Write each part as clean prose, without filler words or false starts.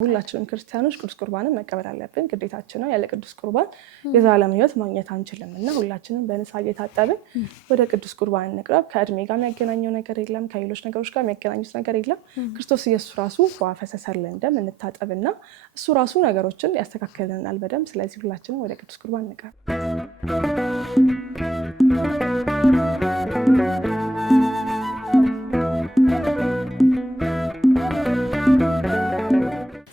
ሁላችንም ክርስቲያኖች ቅዱስ ቁርባንን መቀበል አለብን፣ ግዴታችን ነው። ያለ ቅዱስ ቁርባን የዘላለም ሕይወት ማግኘት አንችልም እና ሁላችንም በንስሐ እየታጠብን ወደ ቅዱስ ቁርባን እንቅረብ። ከእድሜ ጋር የሚያገናኘው ነገር የለም፣ ከሌሎች ነገሮች ጋር የሚያገናኙት ነገር የለም። ክርስቶስ ኢየሱስ ራሱ ባፈሰሰልን ደም እንታጠብና እሱ ራሱ ነገሮችን ያስተካክልልናል በደንብ። ስለዚህ ሁላችንም ወደ ቅዱስ ቁርባን እንቅረብ።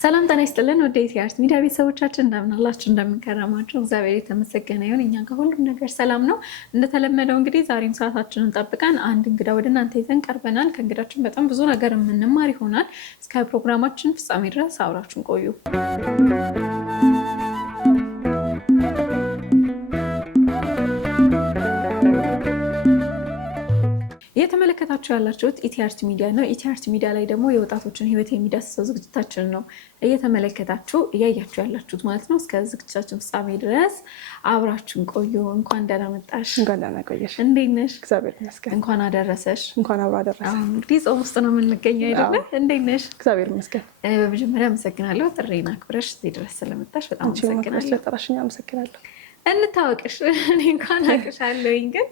ሰላም ጤና ይስጥልን ወደ ኢቲአርት ሚዲያ ቤተሰቦቻችን እንደምን አላችሁ? እንደምን ከረማችሁ? እግዚአብሔር የተመሰገነ ይሁን። እኛ ጋር ሁሉም ነገር ሰላም ነው። እንደተለመደው እንግዲህ ዛሬም ሰዓታችንን ጠብቀን አንድ እንግዳ ወደ እናንተ ይዘን ቀርበናል። ከእንግዳችን በጣም ብዙ ነገር የምንማር ይሆናል። እስከ ፕሮግራማችን ፍጻሜ ድረስ አብራችሁን ቆዩ። እየተመለከታችሁ ያላችሁት ኢቲአርት ሚዲያ ነው። ኢቲአርት ሚዲያ ላይ ደግሞ የወጣቶችን ሕይወት የሚዳስሰው ዝግጅታችን ነው እየተመለከታችሁ እያያችሁ ያላችሁት ማለት ነው። እስከ ዝግጅታችን ፍጻሜ ድረስ አብራችሁን ቆዩ። እንኳን ደህና መጣሽ። እንኳን ደህና ቆየሽ። እንዴት ነሽ? እግዚአብሔር ይመስገን። እንኳን አደረሰሽ። እንኳን አብሮ አደረሰ። እንግዲህ ጾም ውስጥ ነው የምንገኘው አይደለ? እንዴት ነሽ? እግዚአብሔር ይመስገን። በመጀመሪያ አመሰግናለሁ ጥሪዬን አክብረሽ እዚህ ድረስ ስለመጣሽ በጣም አመሰግናለሁ። ስለጠራሽኝ አመሰግናለሁ። እንታወቅሽ። እኔ እንኳን አቅሻለሁኝ፣ ግን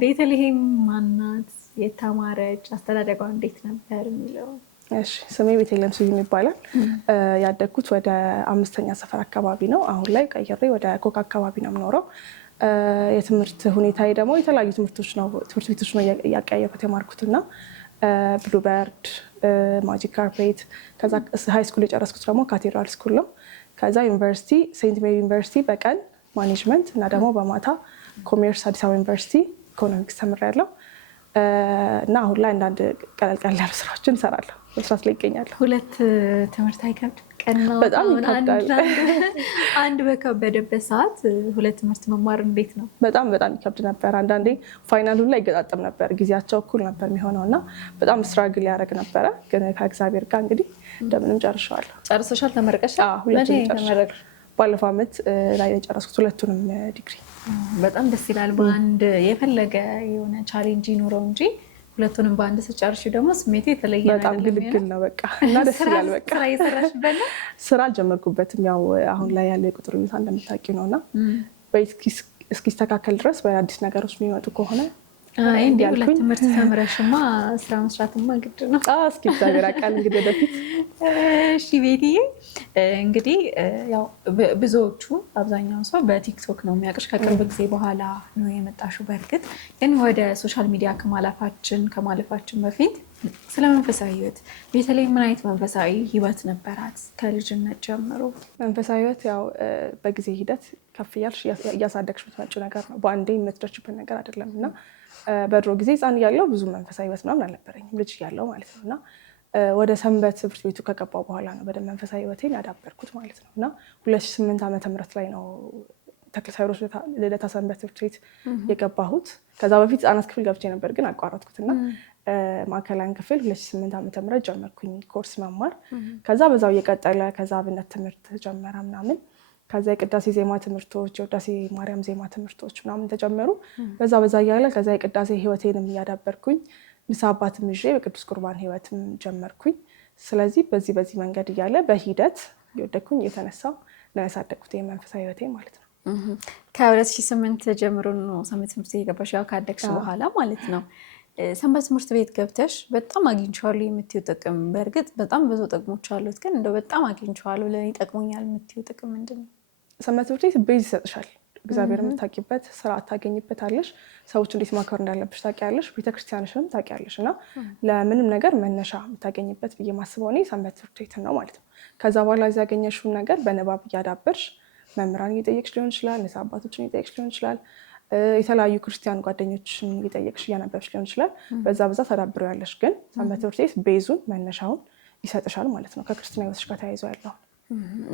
ቤተልሔም ማናት? የተማረች አስተዳደጓ እንዴት ነበር የሚለው? እሺ፣ ስሜ ቤተልሔም ስዩም ይባላል። ያደግኩት ወደ 5ኛ ሰፈር አካባቢ ነው። አሁን ላይ ቀይሬ ወደ ኮካ አካባቢ ነው የምኖረው። የትምህርት ሁኔታዬ ደግሞ የተለያዩ ትምህርት ቤቶች ነው እያቀያየርኩት የማርኩትና ብሉበርድ፣ ማጂክ ካርፔት፣ ከዛ ሃይ ስኩል የጨረስኩት ደግሞ ካቴድራል ስኩል ነው። ከዛ ዩኒቨርሲቲ ሴንት ሜሪ ዩኒቨርሲቲ በቀን ማኔጅመንት እና ደግሞ በማታ ኮሜርስ አዲስ አበባ ዩኒቨርሲቲ ኢኮኖሚክስ ተምሬያለሁ እና አሁን ላይ አንዳንድ ቀለል ቀለል ያሉ ስራዎችን እሰራለሁ። መስራት ላይ ይገኛለሁ። ሁለት ትምህርት አይከብድ? በጣም ይከብዳል። አንድ በከበደበት ሰዓት ሁለት ትምህርት መማር እንዴት ነው? በጣም ይከብድ ነበር። አንዳንዴ ፋይናል ሁላ ይገጣጠም ነበር፣ ጊዜያቸው እኩል ነበር የሚሆነው እና በጣም ስትራግል ያደርግ ነበረ። ግን ከእግዚአብሔር ጋር እንግዲህ እንደምንም ጨርሻለሁ። ጨርሰሻል? ተመረቀሽ? ሁለቱንም ጨርሻለሁ። ባለፈው ዓመት ላይ የጨረስኩት ሁለቱንም ዲግሪ። በጣም ደስ ይላል። በአንድ የፈለገ የሆነ ቻሌንጅ ይኖረው እንጂ ሁለቱንም በአንድ ስጨርሽ ደግሞ ስሜቱ የተለየ ነው። በጣም ግልግል ነው በቃ እና ደስ ይላል። በቃ ስራ እየሰራሽበት ነው? ስራ አልጀመርኩበትም። ያው አሁን ላይ ያለው የቁጥር ሁኔታ እንደምታውቂው ነውና እስኪስተካከል ድረስ ወይ አዲስ ነገሮች የሚመጡ ከሆነ እንዲህ ሁለት ትምህርት ተምረሽማ ስራ መስራትማ ግድ ነው። እስኪ እግዚአብሔር ያውቃል እንግዲህ ወደፊት። እሺ ቤትዬ፣ እንግዲህ ያው ብዙዎቹ አብዛኛውን ሰው በቲክቶክ ነው የሚያውቅሽ። ከቅርብ ጊዜ በኋላ ነው የመጣሽው። በእርግጥ ግን ወደ ሶሻል ሚዲያ ከማለፋችን በፊት ስለ መንፈሳዊ ህይወት በተለይ ምን አይነት መንፈሳዊ ህይወት ነበራት ከልጅነት ጀምሮ? መንፈሳዊ ህይወት ያው በጊዜ ሂደት ከፍ እያልሽ እያሳደግሽ የምትመጪው ነገር ነው። በአንዴ የምትደርሽበት ነገር አይደለም እና በድሮ ጊዜ ህፃን እያለሁ ብዙ መንፈሳዊ ህይወት ምናምን አልነበረኝም፣ ልጅ እያለሁ ማለት ነው እና ወደ ሰንበት ትምህርት ቤቱ ከገባሁ በኋላ ነው በደንብ መንፈሳዊ ህይወቴን ያዳበርኩት ማለት ነው እና 2008 ዓመተ ምህረት ላይ ነው ተክለሳይሮስ ልደታ ሰንበት ትምህርት ቤት የገባሁት። ከዛ በፊት ህፃናት ክፍል ገብቼ ነበር ግን አቋረጥኩትና ማዕከላዊን ክፍል 2008 ዓመተ ምህረት ጀመርኩኝ ኮርስ መማር። ከዛ በዛው እየቀጠለ ከዛ አብነት ትምህርት ጀመረ ምናምን። ከዛ የቅዳሴ ዜማ ትምህርቶች፣ የውዳሴ ማርያም ዜማ ትምህርቶች ምናምን ተጀመሩ። በዛ እያለ ከዛ የቅዳሴ ህይወቴንም እያዳበርኩኝ ንስሐ አባትም ይዤ በቅዱስ ቁርባን ህይወትም ጀመርኩኝ። ስለዚህ በዚህ መንገድ እያለ በሂደት እየወደኩኝ እየተነሳው ነው ያሳደግኩት የመንፈሳዊ ህይወቴ ማለት ነው። ከ2008 ጀምሮ ነው ሰንበት ትምህርት ቤት የገባሽ፣ ያው ካደግሽ በኋላ ማለት ነው። ሰንበት ትምህርት ቤት ገብተሽ በጣም አግኝቼዋለሁ የምትይው ጥቅም? በእርግጥ በጣም ብዙ ጥቅሞች አሉት፣ ግን እንደው በጣም አግኝቼዋለሁ ለእኔ ጠቅሞኛል የምትይው ጥቅም ምንድን ነው? ሰንበት ትምህርት ቤት ቤዝ ይሰጥሻል። እግዚአብሔር የምታውቂበት ስርዓት ታገኝበታለሽ። ሰዎች እንዴት ማክበር እንዳለብሽ ታውቂያለሽ። ቤተክርስቲያንሽንም ታውቂያለሽ እና ለምንም ነገር መነሻ የምታገኝበት ብዬ ማስበው እኔ ሰንበት ትምህርት ቤት ነው ማለት ነው። ከዛ በኋላ እዚህ ያገኘሽውን ነገር በንባብ እያዳበርሽ መምህራን እየጠየቅሽ ሊሆን ይችላል፣ ንስሐ አባቶችን እየጠየቅሽ ሊሆን ይችላል፣ የተለያዩ ክርስቲያን ጓደኞችን እየጠየቅሽ እያነበብሽ ሊሆን ይችላል። በዛ ታዳብሪያለሽ። ግን ሰንበት ትምህርት ቤት ቤዙን መነሻውን ይሰጥሻል ማለት ነው፣ ከክርስትና ህይወትሽ ጋር ተያይዞ ያለው።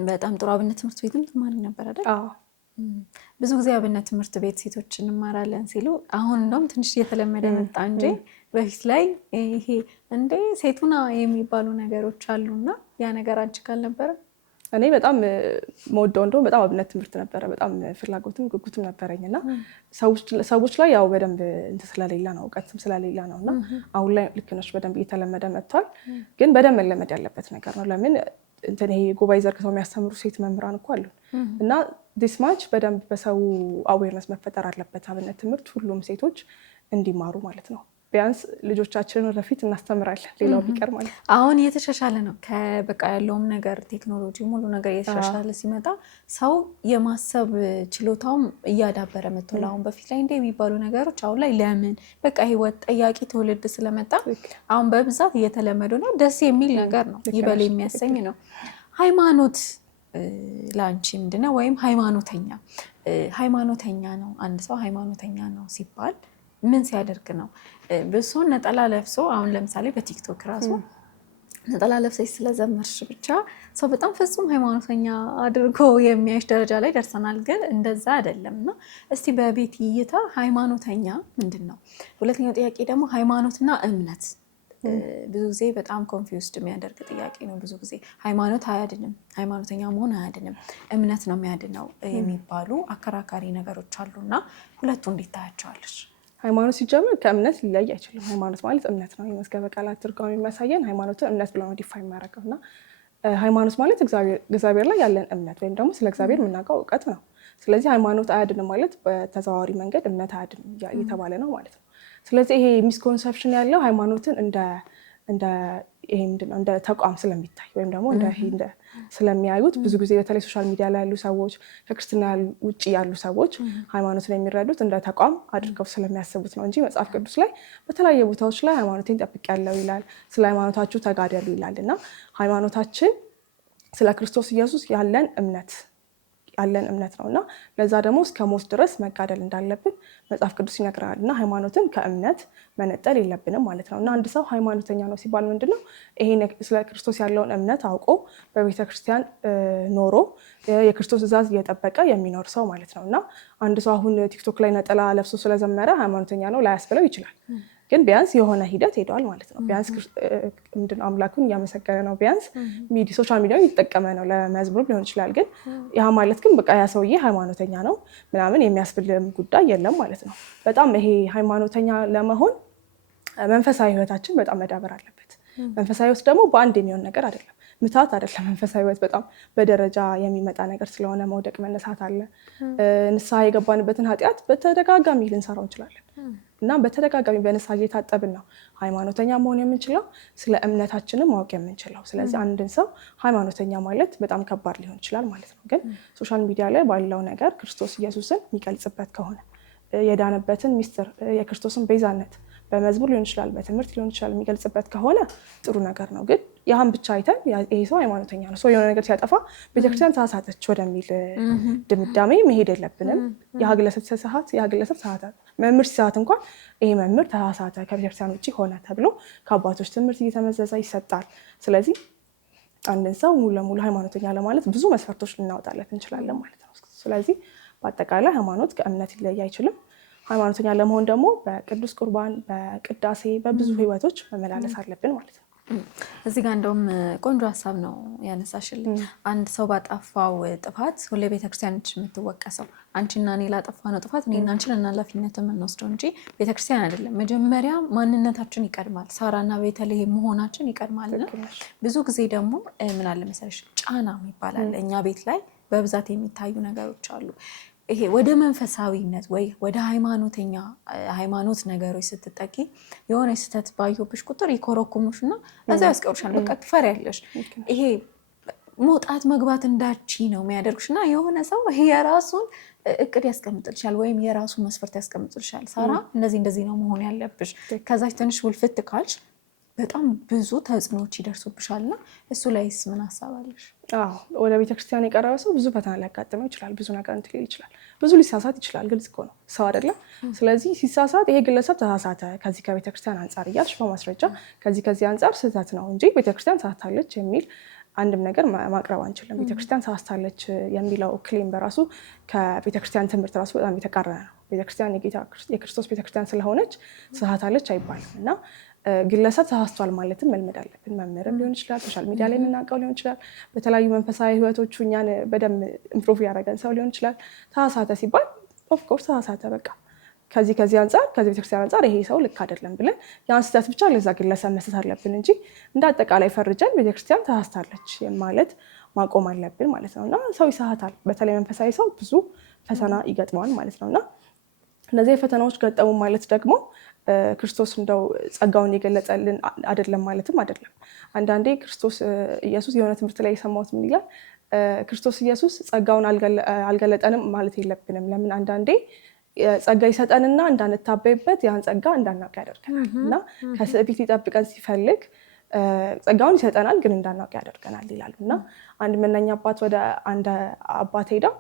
በጣም ጥሩ። አብነት ትምህርት ቤትም ትማሪ ነበር አይደል? ብዙ ጊዜ አብነት ትምህርት ቤት ሴቶች እንማራለን ሲሉ አሁን እንደውም ትንሽ እየተለመደ መጣ እንጂ በፊት ላይ ይሄ እንደ ሴቱና የሚባሉ ነገሮች አሉና ያ ነገር አንቺ ጋር አልነበረ? እኔ በጣም መወደው እንደውም በጣም አብነት ትምህርት ነበረ። በጣም ፍላጎትም ጉጉትም ነበረኝ እና ሰዎች ላይ ያው በደንብ እንትን ስለሌለ ነው እውቀትም ስለሌለ ነው እና አሁን ላይ ልክ ነሽ በደንብ እየተለመደ መጥቷል። ግን በደንብ መለመድ ያለበት ነገር ነው። ለምን እንትን ይሄ ጉባኤ ዘርግተው የሚያስተምሩ ሴት መምህራን እኮ አሉ እና ዲስ ማች በደንብ በሰው አዌርነስ መፈጠር አለበት። አብነት ትምህርት ሁሉም ሴቶች እንዲማሩ ማለት ነው። ቢያንስ ልጆቻችንን ወደፊት እናስተምራለን። ሌላው ቢቀር ማለት አሁን እየተሻሻለ ነው። ከበቃ ያለውም ነገር ቴክኖሎጂ ሙሉ ነገር እየተሻሻለ ሲመጣ ሰው የማሰብ ችሎታውም እያዳበረ መጥቷል። አሁን በፊት ላይ እንደ የሚባሉ ነገሮች አሁን ላይ ለምን በቃ ህይወት ጠያቂ ትውልድ ስለመጣ አሁን በብዛት እየተለመዱ ነው። ደስ የሚል ነገር ነው። ይበል የሚያሰኝ ነው። ሃይማኖት ላንቺ ምንድነው? ወይም ሃይማኖተኛ ነው አንድ ሰው ሃይማኖተኛ ነው ሲባል ምን ሲያደርግ ነው? ብዙ ነጠላ ለብሶ አሁን ለምሳሌ በቲክቶክ ራሱ ነጠላ ለብሰሽ ስለዘመርሽ ብቻ ሰው በጣም ፍጹም ሃይማኖተኛ አድርጎ የሚያይሽ ደረጃ ላይ ደርሰናል። ግን እንደዛ አይደለም እና እስቲ በቤት እይታ ሃይማኖተኛ ምንድን ነው? ሁለተኛው ጥያቄ ደግሞ ሃይማኖትና እምነት ብዙ ጊዜ በጣም ኮንፊውዝድ የሚያደርግ ጥያቄ ነው። ብዙ ጊዜ ሃይማኖት አያድንም፣ ሃይማኖተኛ መሆን አያድንም፣ እምነት ነው የሚያድነው የሚባሉ አከራካሪ ነገሮች አሉና ሁለቱ እንዴት ታያቸዋለሽ? ሃይማኖት ሲጀምር ከእምነት ሊለይ አይችልም። ሃይማኖት ማለት እምነት ነው። የመዝገበ ቃላት ትርጓሜ የሚያሳየን ሃይማኖትን እምነት ብሎ ነው ዲፋይን የሚያደርገው እና ሃይማኖት ማለት እግዚአብሔር ላይ ያለን እምነት ወይም ደግሞ ስለ እግዚአብሔር የምናውቀው እውቀት ነው። ስለዚህ ሃይማኖት አያድንም ማለት በተዘዋዋሪ መንገድ እምነት አያድንም እየተባለ ነው ማለት ነው። ስለዚህ ይሄ ሚስኮንሰፕሽን ያለው ሃይማኖትን እንደ ተቋም ስለሚታይ ወይም ደግሞ እንደ ስለሚያዩት ብዙ ጊዜ በተለይ ሶሻል ሚዲያ ላይ ያሉ ሰዎች ከክርስትና ውጭ ያሉ ሰዎች ሃይማኖትን የሚረዱት እንደ ተቋም አድርገው ስለሚያስቡት ነው እንጂ መጽሐፍ ቅዱስ ላይ በተለያየ ቦታዎች ላይ ሃይማኖቴን ጠብቄያለሁ ይላል፣ ስለ ሃይማኖታችሁ ተጋደሉ ይላል እና ሃይማኖታችን ስለ ክርስቶስ ኢየሱስ ያለን እምነት ነው እና ለዛ ደግሞ እስከ ሞት ድረስ መጋደል እንዳለብን መጽሐፍ ቅዱስ ይነግረናል እና ሃይማኖትን ከእምነት መነጠል የለብንም ማለት ነው። እና አንድ ሰው ሃይማኖተኛ ነው ሲባል ምንድነው? ይሄ ስለ ክርስቶስ ያለውን እምነት አውቆ በቤተክርስቲያን ኖሮ የክርስቶስ ትእዛዝ እየጠበቀ የሚኖር ሰው ማለት ነው። እና አንድ ሰው አሁን ቲክቶክ ላይ ነጠላ ለብሶ ስለዘመረ ሃይማኖተኛ ነው ላያስብለው ይችላል። ግን ቢያንስ የሆነ ሂደት ሄደዋል ማለት ነው። ቢያንስ ምንድነው አምላኩን እያመሰገነ ነው። ቢያንስ ሶሻል ሚዲያውን እየተጠቀመ ነው። ለመዝሙር ሊሆን ይችላል። ግን ያ ማለት ግን በቃ ያ ሰውዬ ሃይማኖተኛ ነው ምናምን የሚያስብልም ጉዳይ የለም ማለት ነው። በጣም ይሄ ሃይማኖተኛ ለመሆን መንፈሳዊ ህይወታችን በጣም መዳበር አለበት። መንፈሳዊ ህይወት ደግሞ በአንድ የሚሆን ነገር አይደለም። ምታት አይደለም። መንፈሳዊ ህይወት በጣም በደረጃ የሚመጣ ነገር ስለሆነ መውደቅ መነሳት አለ። ንስሐ የገባንበትን ኃጢአት በተደጋጋሚ ልንሰራው እንችላለን እና በተደጋጋሚ በንስሐ እየታጠብን ነው ሃይማኖተኛ መሆን የምንችለው፣ ስለ እምነታችንም ማወቅ የምንችለው። ስለዚህ አንድን ሰው ሃይማኖተኛ ማለት በጣም ከባድ ሊሆን ይችላል ማለት ነው። ግን ሶሻል ሚዲያ ላይ ባለው ነገር ክርስቶስ ኢየሱስን የሚገልጽበት ከሆነ የዳነበትን ሚስጥር የክርስቶስን ቤዛነት በመዝሙር ሊሆን ይችላል፣ በትምህርት ሊሆን ይችላል የሚገልጽበት ከሆነ ጥሩ ነገር ነው። ግን ያህን ብቻ አይተን ይሄ ሰው ሃይማኖተኛ ነው፣ ሰው የሆነ ነገር ሲያጠፋ ቤተክርስቲያን ተሳሳተች ወደሚል ድምዳሜ መሄድ የለብንም። ያ ግለሰብ ተሳሳተ፣ መምህር ሲሳሳት እንኳን ይሄ መምህር ተሳሳተ ከቤተክርስቲያን ውጭ ሆነ ተብሎ ከአባቶች ትምህርት እየተመዘዘ ይሰጣል። ስለዚህ አንድን ሰው ሙሉ ለሙሉ ሃይማኖተኛ ለማለት ብዙ መስፈርቶች ልናወጣለት እንችላለን ማለት ነው። ስለዚህ በአጠቃላይ ሃይማኖት ከእምነት ሊለይ አይችልም። ሃይማኖተኛ ለመሆን ደግሞ በቅዱስ ቁርባን፣ በቅዳሴ፣ በብዙ ህይወቶች መመላለስ አለብን ማለት ነው። እዚህ ጋር እንደውም ቆንጆ ሀሳብ ነው ያነሳሽልኝ። አንድ ሰው ባጠፋው ጥፋት ሁሌ ቤተክርስቲያን የምትወቀሰው አንቺና እኔ ላጠፋነው ጥፋት እኔና አንቺን ኃላፊነት የምንወስደው እንጂ ቤተክርስቲያን አይደለም። መጀመሪያ ማንነታችን ይቀድማል። ሳራና ቤተልሔም መሆናችን ይቀድማል። ብዙ ጊዜ ደግሞ ምን አለ መሰለሽ ጫና ይባላል። እኛ ቤት ላይ በብዛት የሚታዩ ነገሮች አሉ። ይሄ ወደ መንፈሳዊነት ወይ ወደ ሃይማኖት ነገሮች ስትጠቂ የሆነ ስህተት ባዩብሽ ቁጥር ይኮረኩሙሽ እና እዛ ያስቀሩሻል። በቃ ትፈሪያለሽ። ይሄ መውጣት መግባት እንዳቺ ነው የሚያደርጉሽ እና የሆነ ሰው ይሄ የራሱን እቅድ ያስቀምጥልሻል ወይም የራሱ መስፈርት ያስቀምጥልሻል። ሳራ እንደዚህ ነው መሆን ያለብሽ። ከዛች ትንሽ ውልፍት ካልሽ በጣም ብዙ ተጽዕኖዎች ይደርሱብሻል እና እሱ ላይስ ምን ሀሳብ አለሽ? ወደ ቤተክርስቲያን የቀረበ ሰው ብዙ ፈተና ሊያጋጥመው ይችላል። ብዙ ነገር ሊል ይችላል። ብዙ ሊሳሳት ይችላል። ግልጽ እኮ ነው፣ ሰው አይደለም። ስለዚህ ሲሳሳት ይሄ ግለሰብ ተሳሳተ ከዚህ ከቤተክርስቲያን አንጻር እያልሽ በማስረጃ ከዚህ አንጻር ስህተት ነው እንጂ ቤተክርስቲያን ተሳስታለች የሚል አንድም ነገር ማቅረብ አንችልም። ቤተክርስቲያን ተሳስታለች የሚለው ክሌም በራሱ ከቤተክርስቲያን ትምህርት ራሱ በጣም የተቃረነ ነው። ቤተክርስቲያን የክርስቶስ ቤተክርስቲያን ስለሆነች ተሳስታለች አይባልም እና ግለሰብ ተሳስቷል ማለትም መልመድ አለብን። መምህርም ሊሆን ይችላል፣ ሶሻል ሚዲያ ላይ የምናውቀው ሊሆን ይችላል፣ በተለያዩ መንፈሳዊ ህይወቶቹ እኛን በደንብ ኢምፕሩቭ ያደረገን ሰው ሊሆን ይችላል። ተሳሳተ ሲባል ኦፍኮርስ ተሳሳተ፣ በቃ ከዚህ አንጻር ከዚህ ቤተክርስቲያን አንጻር ይሄ ሰው ልክ አይደለም ብለን ያን ስህተት ብቻ ለዛ ግለሰብ መስጠት አለብን እንጂ እንደ አጠቃላይ ፈርጀን ቤተክርስቲያን ተሳስታለች ማለት ማቆም አለብን ማለት ነው። እና ሰው ይሳሳታል። በተለይ መንፈሳዊ ሰው ብዙ ፈተና ይገጥመዋል ማለት ነው። እና እነዚህ ፈተናዎች ገጠሙ ማለት ደግሞ ክርስቶስ እንደው ጸጋውን የገለጸልን አይደለም ማለትም አይደለም። አንዳንዴ ክርስቶስ ኢየሱስ የሆነ ትምህርት ላይ የሰማሁት ምን ይላል? ክርስቶስ ኢየሱስ ጸጋውን አልገለጠንም ማለት የለብንም። ለምን አንዳንዴ ጸጋ ይሰጠንና እንዳንታበይበት ያን ጸጋ እንዳናውቅ ያደርገናል። እና ከትዕቢት ሊጠብቀን ሲፈልግ ጸጋውን ይሰጠናል፣ ግን እንዳናውቅ ያደርገናል ይላሉ። እና አንድ መናኛ አባት ወደ አንድ አባት ሄደው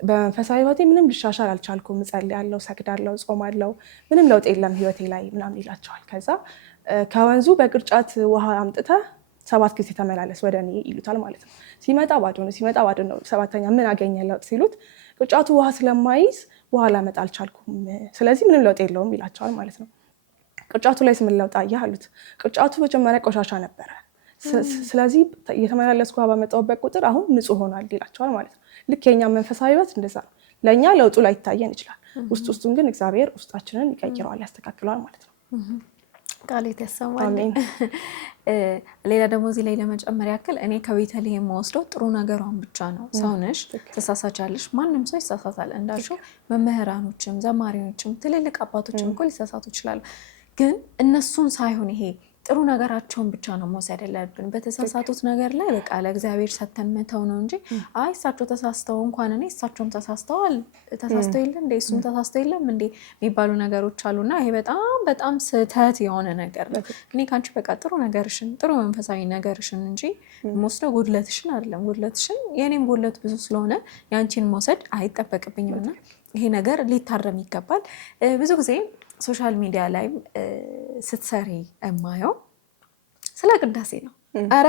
በመንፈሳዊ ህይወቴ ምንም ልሻሻል አልቻልኩም፣ እጸልያለሁ፣ ሰግዳለሁ፣ ጾማለሁ፣ ምንም ለውጥ የለም ህይወቴ ላይ ምናምን ይላቸዋል። ከዛ ከወንዙ በቅርጫት ውሃ አምጥተህ 7 ጊዜ ተመላለስ ወደ እኔ ይሉታል ማለት ነው። ሲመጣ ባዶ ነው። 7ኛ ምን አገኘ ለውጥ ሲሉት ቅርጫቱ ውሃ ስለማይዝ ውሃ ላመጣ አልቻልኩም፣ ስለዚህ ምንም ለውጥ የለውም ይላቸዋል ማለት ነው። ቅርጫቱ ላይ ምን ለውጥ አየህ አሉት። ቅርጫቱ መጀመሪያ ቆሻሻ ነበረ፣ ስለዚህ የተመላለስኩ ውሃ ባመጣሁበት ቁጥር አሁን ንጹህ ሆኗል ይላቸዋል ማለት ነው። ልክ የኛ መንፈሳዊ ህይወት እንደዛ ነው። ለእኛ ለውጡ ላይ ይታየን ይችላል፣ ውስጡን ግን እግዚአብሔር ውስጣችንን ይቀይረዋል፣ ያስተካክለዋል ማለት ነው። ቃሌት ያሰማል። ሌላ ደግሞ እዚህ ላይ ለመጨመር ያክል እኔ ከቤተልሔም የምወስደው ጥሩ ነገሯን ብቻ ነው። ሰውነሽ ትሳሳቻለሽ፣ ማንም ሰው ይሳሳታል እንዳልሽው። መምህራኖችም ዘማሪዎችም ትልልቅ አባቶችም እኮ ሊሳሳቱ ይችላሉ። ግን እነሱን ሳይሆን ይሄ ጥሩ ነገራቸውን ብቻ ነው መውሰድ ያለብን። በተሳሳቱት ነገር ላይ በቃ ለእግዚአብሔር ሰተን መተው ነው እንጂ አይ እሳቸው ተሳስተው እንኳን እኔ እሳቸውም ተሳስተው የለ እንዴ እሱም ተሳስተው የለም እንዴ የሚባሉ ነገሮች አሉና ይሄ በጣም ስህተት የሆነ ነገር ነው። እኔ ከአንቺ በቃ ጥሩ ነገርሽን ጥሩ መንፈሳዊ ነገርሽን እንጂ መወስደው ጉድለትሽን አይደለም። ጉድለትሽን የኔም ጉድለት ብዙ ስለሆነ ያንቺን መውሰድ አይጠበቅብኝምና ይሄ ነገር ሊታረም ይገባል። ብዙ ጊዜ ሶሻል ሚዲያ ላይ ስትሰሪ የማየው ስለ ቅዳሴ ነው። ኧረ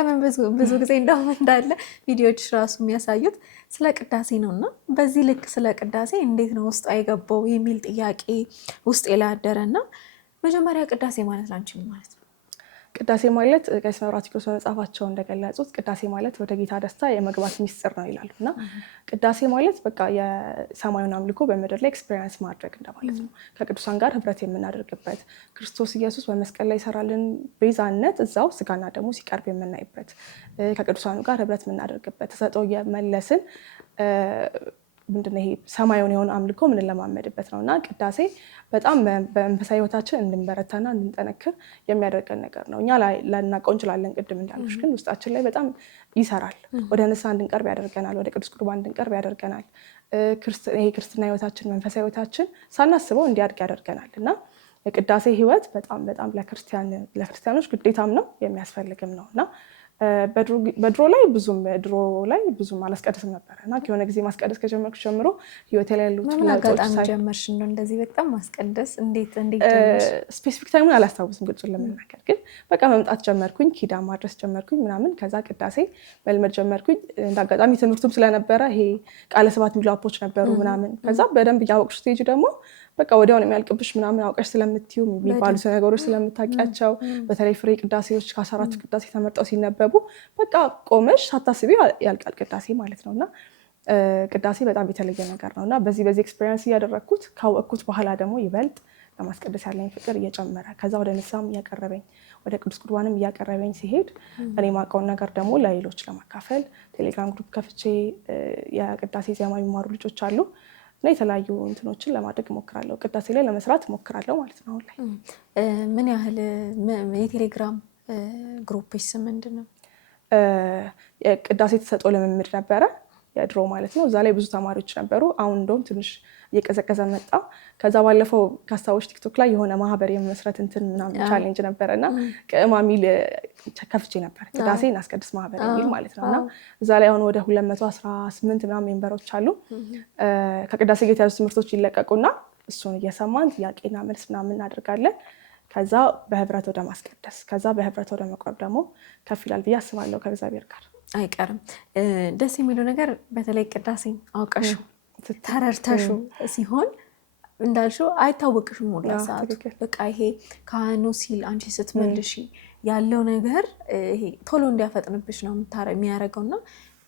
ብዙ ጊዜ እንደውም እንዳለ ቪዲዮዎች ራሱ የሚያሳዩት ስለ ቅዳሴ ነው። እና በዚህ ልክ ስለ ቅዳሴ እንዴት ነው ውስጥ አይገባው የሚል ጥያቄ ውስጥ የላደረና መጀመሪያ ቅዳሴ ማለት ላንቺ ማለት ነው? ቅዳሴ ማለት ቀሲስ መብራቱ ኪሮስ በመጽሐፋቸው እንደገለጹት ቅዳሴ ማለት ወደ ጌታ ደስታ የመግባት ሚስጥር ነው ይላሉ። እና ቅዳሴ ማለት በቃ የሰማዩን አምልኮ በምድር ላይ ኤክስፔሪንስ ማድረግ እንደማለት ነው። ከቅዱሳን ጋር ህብረት የምናደርግበት ክርስቶስ ኢየሱስ በመስቀል ላይ ይሰራልን ቤዛነት እዛው ስጋና ደግሞ ሲቀርብ የምናይበት ከቅዱሳኑ ጋር ህብረት የምናደርግበት ተሰጥኦ የመለስን ምንድነው ይሄ ሰማዩን የሆነ አምልኮ የምንለማመድበት ነው። እና ቅዳሴ በጣም በመንፈሳዊ ህይወታችን እንድንበረታና እንድንጠነክር የሚያደርገን ነገር ነው። እኛ ላናውቀው እንችላለን፣ ቅድም እንዳልኩሽ፣ ግን ውስጣችን ላይ በጣም ይሰራል። ወደ ንስሐ እንድንቀርብ ያደርገናል፣ ወደ ቅዱስ ቁርባን እንድንቀርብ ያደርገናል። ይሄ ክርስትና ህይወታችን መንፈሳዊ ህይወታችን ሳናስበው እንዲያድግ ያደርገናል። እና የቅዳሴ ህይወት በጣም ለክርስቲያኖች ግዴታም ነው የሚያስፈልግም ነው። እና ድሮ ላይ ብዙም አላስቀድስም ነበር እና የሆነ ጊዜ ማስቀደስ ከጀመርኩ ጀምሮ ህይወቴ ላይ ያሉት አጋጣሚ ጀመርሽ ነው እንደዚህ በጣም ማስቀደስ? እንዴት ስፔሲፊክ ታይሙን አላስታውስም ግልጹን ለመናገር፣ ግን በቃ መምጣት ጀመርኩኝ፣ ኪዳን ማድረስ ጀመርኩኝ ምናምን። ከዛ ቅዳሴ መልመድ ጀመርኩኝ። እንዳጋጣሚ ትምህርቱም ስለነበረ ይሄ ቃለ ስብሐት የሚሉ አፖች ነበሩ ምናምን። ከዛ በደንብ እያወቅሽ ስትሄጂ ደግሞ በቃ ወዲያውን የሚያልቅብሽ ምናምን አውቀሽ ስለምትዩ የሚባሉት ነገሮች ስለምታውቂያቸው፣ በተለይ ፍሬ ቅዳሴዎች ከ14 ቅዳሴ ተመርጠው ሲነበቡ በቃ ቆመሽ ሳታስቢ ያልቃል ቅዳሴ ማለት ነው። እና ቅዳሴ በጣም የተለየ ነገር ነው። እና በዚህ ኤክስፔሪንስ እያደረግኩት ካወቅኩት በኋላ ደግሞ ይበልጥ ለማስቀደስ ያለኝ ፍቅር እየጨመረ ከዛ ወደ ንስሐም እያቀረበኝ ወደ ቅዱስ ቁርባንም እያቀረበኝ ሲሄድ እኔ ማውቀውን ነገር ደግሞ ለሌሎች ለማካፈል ቴሌግራም ግሩፕ ከፍቼ የቅዳሴ ዜማ የሚማሩ ልጆች አሉ እና የተለያዩ እንትኖችን ለማድረግ እሞክራለሁ። ቅዳሴ ላይ ለመስራት እሞክራለሁ ማለት ነው። አሁን ላይ ምን ያህል የቴሌግራም ግሩፕሽ ስም ምንድን ነው? ቅዳሴ ተሰጥኦ ልምምድ ነበረ የድሮ ማለት ነው። እዛ ላይ ብዙ ተማሪዎች ነበሩ። አሁን እንደውም ትንሽ እየቀዘቀዘ መጣ። ከዛ ባለፈው ካስታወሽ ቲክቶክ ላይ የሆነ ማህበር የመመስረት እንትን ምናምን ቻሌንጅ ነበረ እና ቅእማ ሚል ከፍቼ ነበር፣ ቅዳሴ እናስቀድስ ማህበር የሚል ማለት ነው። እና እዛ ላይ አሁን ወደ 218 ምናምን ሜምበሮች አሉ። ከቅዳሴ ጋር የተያዙ ትምህርቶች ይለቀቁና እሱን እየሰማን ጥያቄና መልስ ምናምን እናደርጋለን። ከዛ በህብረት ወደ ማስቀደስ፣ ከዛ በህብረት ወደ መቁረብ ደግሞ ከፍ ይላል ብዬ አስባለሁ። ከእግዚአብሔር ጋር አይቀርም። ደስ የሚለው ነገር በተለይ ቅዳሴ አውቀሹ ተረድተሹ ሲሆን እንዳልሽው አይታወቅሽም ሁላ ሰዓት በቃ ይሄ ካህኑ ሲል አንቺ ስትመልሺ ያለው ነገር ይሄ ቶሎ እንዲያፈጥንብሽ ነው የሚያደርገውና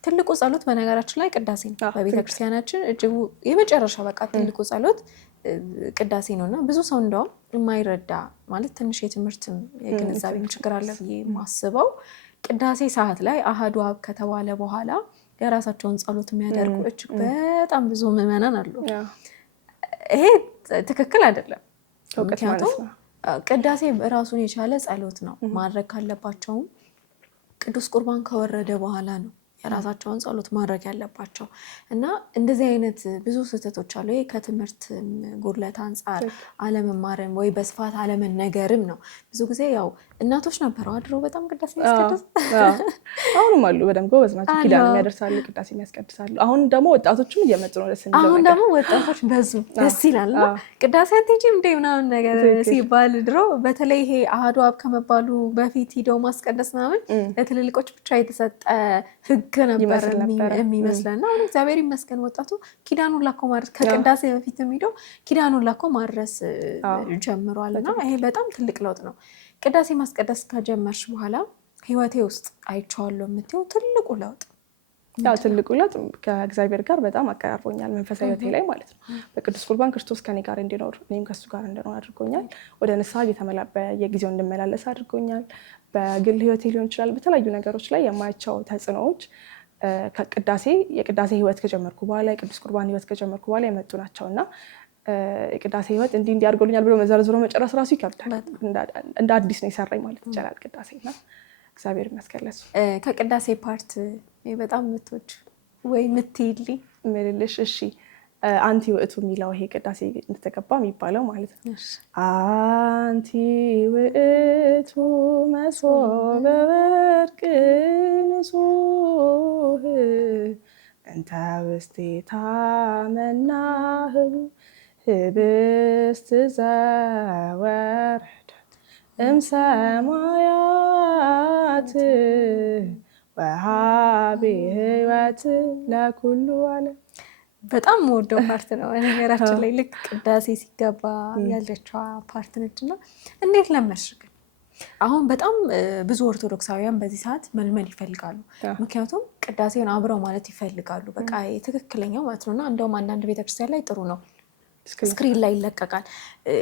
ትልቁ ጸሎት በነገራችን ላይ ቅዳሴ ነው። በቤተክርስቲያናችን እጅጉ የመጨረሻ በቃ ትልቁ ጸሎት ቅዳሴ ነውና ብዙ ሰው እንደውም የማይረዳ ማለት ትንሽ የትምህርትም የግንዛቤም ችግር አለ ብዬ የማስበው ቅዳሴ ሰዓት ላይ አሐዱ አብ ከተባለ በኋላ የራሳቸውን ጸሎት የሚያደርጉ እጅግ በጣም ብዙ ምዕመናን አሉ። ይሄ ትክክል አይደለም። ምክንያቱም ቅዳሴ ራሱን የቻለ ጸሎት ነው። ማድረግ ካለባቸውም ቅዱስ ቁርባን ከወረደ በኋላ ነው የራሳቸውን ጸሎት ማድረግ ያለባቸው እና እንደዚህ አይነት ብዙ ስህተቶች አሉ። ይሄ ከትምህርት ጉድለት አንጻር አለመማርም ወይ በስፋት አለመነገርም ነው። ብዙ ጊዜ ያው እናቶች ነበሩ አድሮ በጣም ቅዳሴ የሚያስቀድስ አሁንም አሉ። በደንብ ጎበዝ ናቸው። ኪዳን የሚያደርሳሉ፣ ቅዳሴ የሚያስቀድሳሉ። አሁን ደግሞ ወጣቶችም እየመጡ ነው። ደስ የሚለው አሁን ደግሞ ወጣቶች በዙ። ደስ ይላል። ቅዳሴ አትሄጂም እንደ ምናምን ነገር ሲባል ድሮ በተለይ ይሄ አሐዱ አብ ከመባሉ በፊት ሂደው ማስቀደስ ምናምን ለትልልቆች ብቻ የተሰጠ ህግ ነበር የሚመስለና አሁን እግዚአብሔር ይመስገን ወጣቱ ኪዳኑን ላኮ ማድረስ ከቅዳሴ በፊት ሄደው ኪዳኑን ላኮ ማድረስ ጀምሯልና ይሄ በጣም ትልቅ ለውጥ ነው። ቅዳሴ ማስቀደስ ከጀመርሽ በኋላ ህይወቴ ውስጥ አይቼዋለሁ የምትይው ትልቁ ለውጥ? ያው ትልቁ ለውጥ ከእግዚአብሔር ጋር በጣም አቀራርቦኛል፣ መንፈሳዊ ህይወቴ ላይ ማለት ነው። በቅዱስ ቁርባን ክርስቶስ ከኔ ጋር እንዲኖር እኔም ከሱ ጋር እንድኖር አድርጎኛል። ወደ ንስሐ የጊዜው እንድመላለስ አድርጎኛል። በግል ህይወቴ ሊሆን ይችላል፣ በተለያዩ ነገሮች ላይ የማያቸው ተጽዕኖዎች የቅዳሴ ህይወት ከጀመርኩ በኋላ የቅዱስ ቁርባን ህይወት ከጀመርኩ በኋላ የመጡ ናቸውና የቅዳሴ ህይወት እንዲህ አድርጎልኛል ብሎ መዘርዝሮ መጨረስ ራሱ ይከብዳል። እንደ አዲስ ነው የሰራኝ ማለት ይቻላል ቅዳሴና እግዚአብሔር ይመስገን ለሱ። ከቅዳሴ ፓርት በጣም የምትወድ ወይ የምትይልኝ ምልልሽ? እሺ አንቲ ውእቱ የሚለው ይሄ ቅዳሴ እንደተገባ የሚባለው ማለት ነው። አንቲ ውእቱ መሶበ ወርቅ ንጹሕ እንተ ውስቴታ መናህቡ ህብስት ዘወረደ እምሰማያት ወሀቤ ሕይወት ለኩሉ ዓለም። በጣም የምወደው ፓርት ነው ነገራችን ላይ ልክ ቅዳሴ ሲገባ ያለችዋ ፓርት ነችና እንዴት ለመድሽ ግን? አሁን በጣም ብዙ ኦርቶዶክሳውያን በዚህ ሰዓት መልመድ ይፈልጋሉ። ምክንያቱም ቅዳሴውን አብረው ማለት ይፈልጋሉ። በቃ ትክክለኛው ማለት ነውና እንደውም አንዳንድ ቤተክርስቲያን ላይ ጥሩ ነው ስክሪን ላይ ይለቀቃል።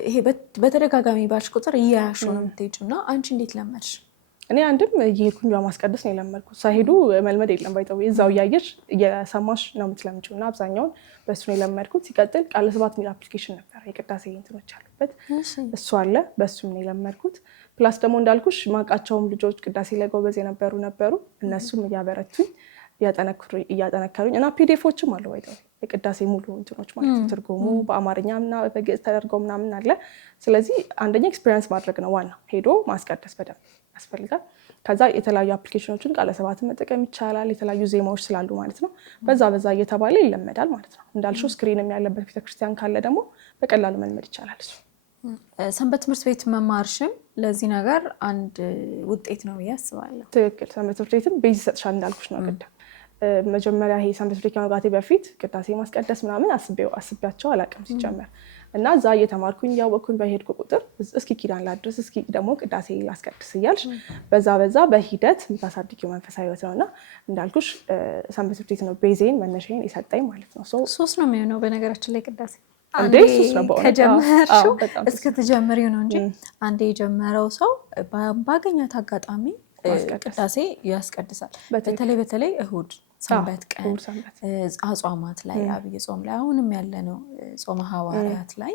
ይሄ በተደጋጋሚ ባልሽ ቁጥር እያያሹ ነው የምትሄጂው እና አንቺ እንዴት ለመድሽ? እኔ አንድም እየሄድኩኝ በማስቀደስ ነው የለመድኩት። ሳይሄዱ መልመድ የለም ባይተው እዛው እያየሽ እየሰማሽ ነው የምትለምጪው እና አብዛኛውን በእሱ ነው የለመድኩት። ሲቀጥል ቃለ ስብሐት የሚል አፕሊኬሽን ነበር የቅዳሴ እንትኖች አሉበት፣ እሱ አለ፣ በእሱም ነው የለመድኩት። ፕላስ ደግሞ እንዳልኩሽ ማውቃቸውም ልጆች ቅዳሴ ላይ ጎበዝ ነበሩ እነሱም እያበረቱኝ እያጠነከሩኝ እና ፒዲኤፎችም አሉ ባይተው የቅዳሴ ሙሉ እንትኖች ማለት ነው ትርጉሙ በአማርኛና በግዕዝ ተደርገው ምናምን አለ። ስለዚህ አንደኛ ኤክስፒሪየንስ ማድረግ ነው ዋናው፣ ሄዶ ማስቀደስ በደንብ ያስፈልጋል። ከዛ የተለያዩ አፕሊኬሽኖችን ቃለ ስብሐትን መጠቀም ይቻላል፣ የተለያዩ ዜማዎች ስላሉ ማለት ነው። በዛ እየተባለ ይለመዳል ማለት ነው። እንዳልሽው ስክሪንም ያለበት ቤተክርስቲያን ካለ ደግሞ በቀላሉ መልመድ ይቻላል። እሱ ሰንበት ትምህርት ቤት መማርሽም ለዚህ ነገር አንድ ውጤት ነው ብዬ አስባለሁ። ትክክል። ሰንበት ትምህርት ቤትም ቤዝ ይሰጥሻል እንዳልኩሽ ነው ቅድም። መጀመሪያ ይሄ ሰንበት ትምህርት ቤት ከመግባቴ በፊት ቅዳሴ ማስቀደስ ምናምን አስቤያቸው አላውቅም ሲጀመር እና እዛ እየተማርኩኝ ያወቅኩኝ በሄድኩ ቁጥር እስኪ ኪዳን ላድርስ እስኪ ደግሞ ቅዳሴ ላስቀድስ እያልሽ በዛ በሂደት የምታሳድጊው መንፈሳዊ ህይወት ነው እና እንዳልኩሽ ሰንበት ትምህርት ቤት ነው ቤዜን መነሻዬን የሰጠኝ ማለት ነው። ሶስት ነው የሚሆነው በነገራችን ላይ ቅዳሴ ከጀመርሽው እስክትጀምሪው ነው እንጂ አንዴ የጀመረው ሰው ባገኛት አጋጣሚ ቅዳሴ ያስቀድሳል። በተለይ እሁድ ሰንበት ቀን አጽዋማት ላይ አብይ ጾም ላይ አሁንም ያለ ነው ጾመ ሐዋርያት ላይ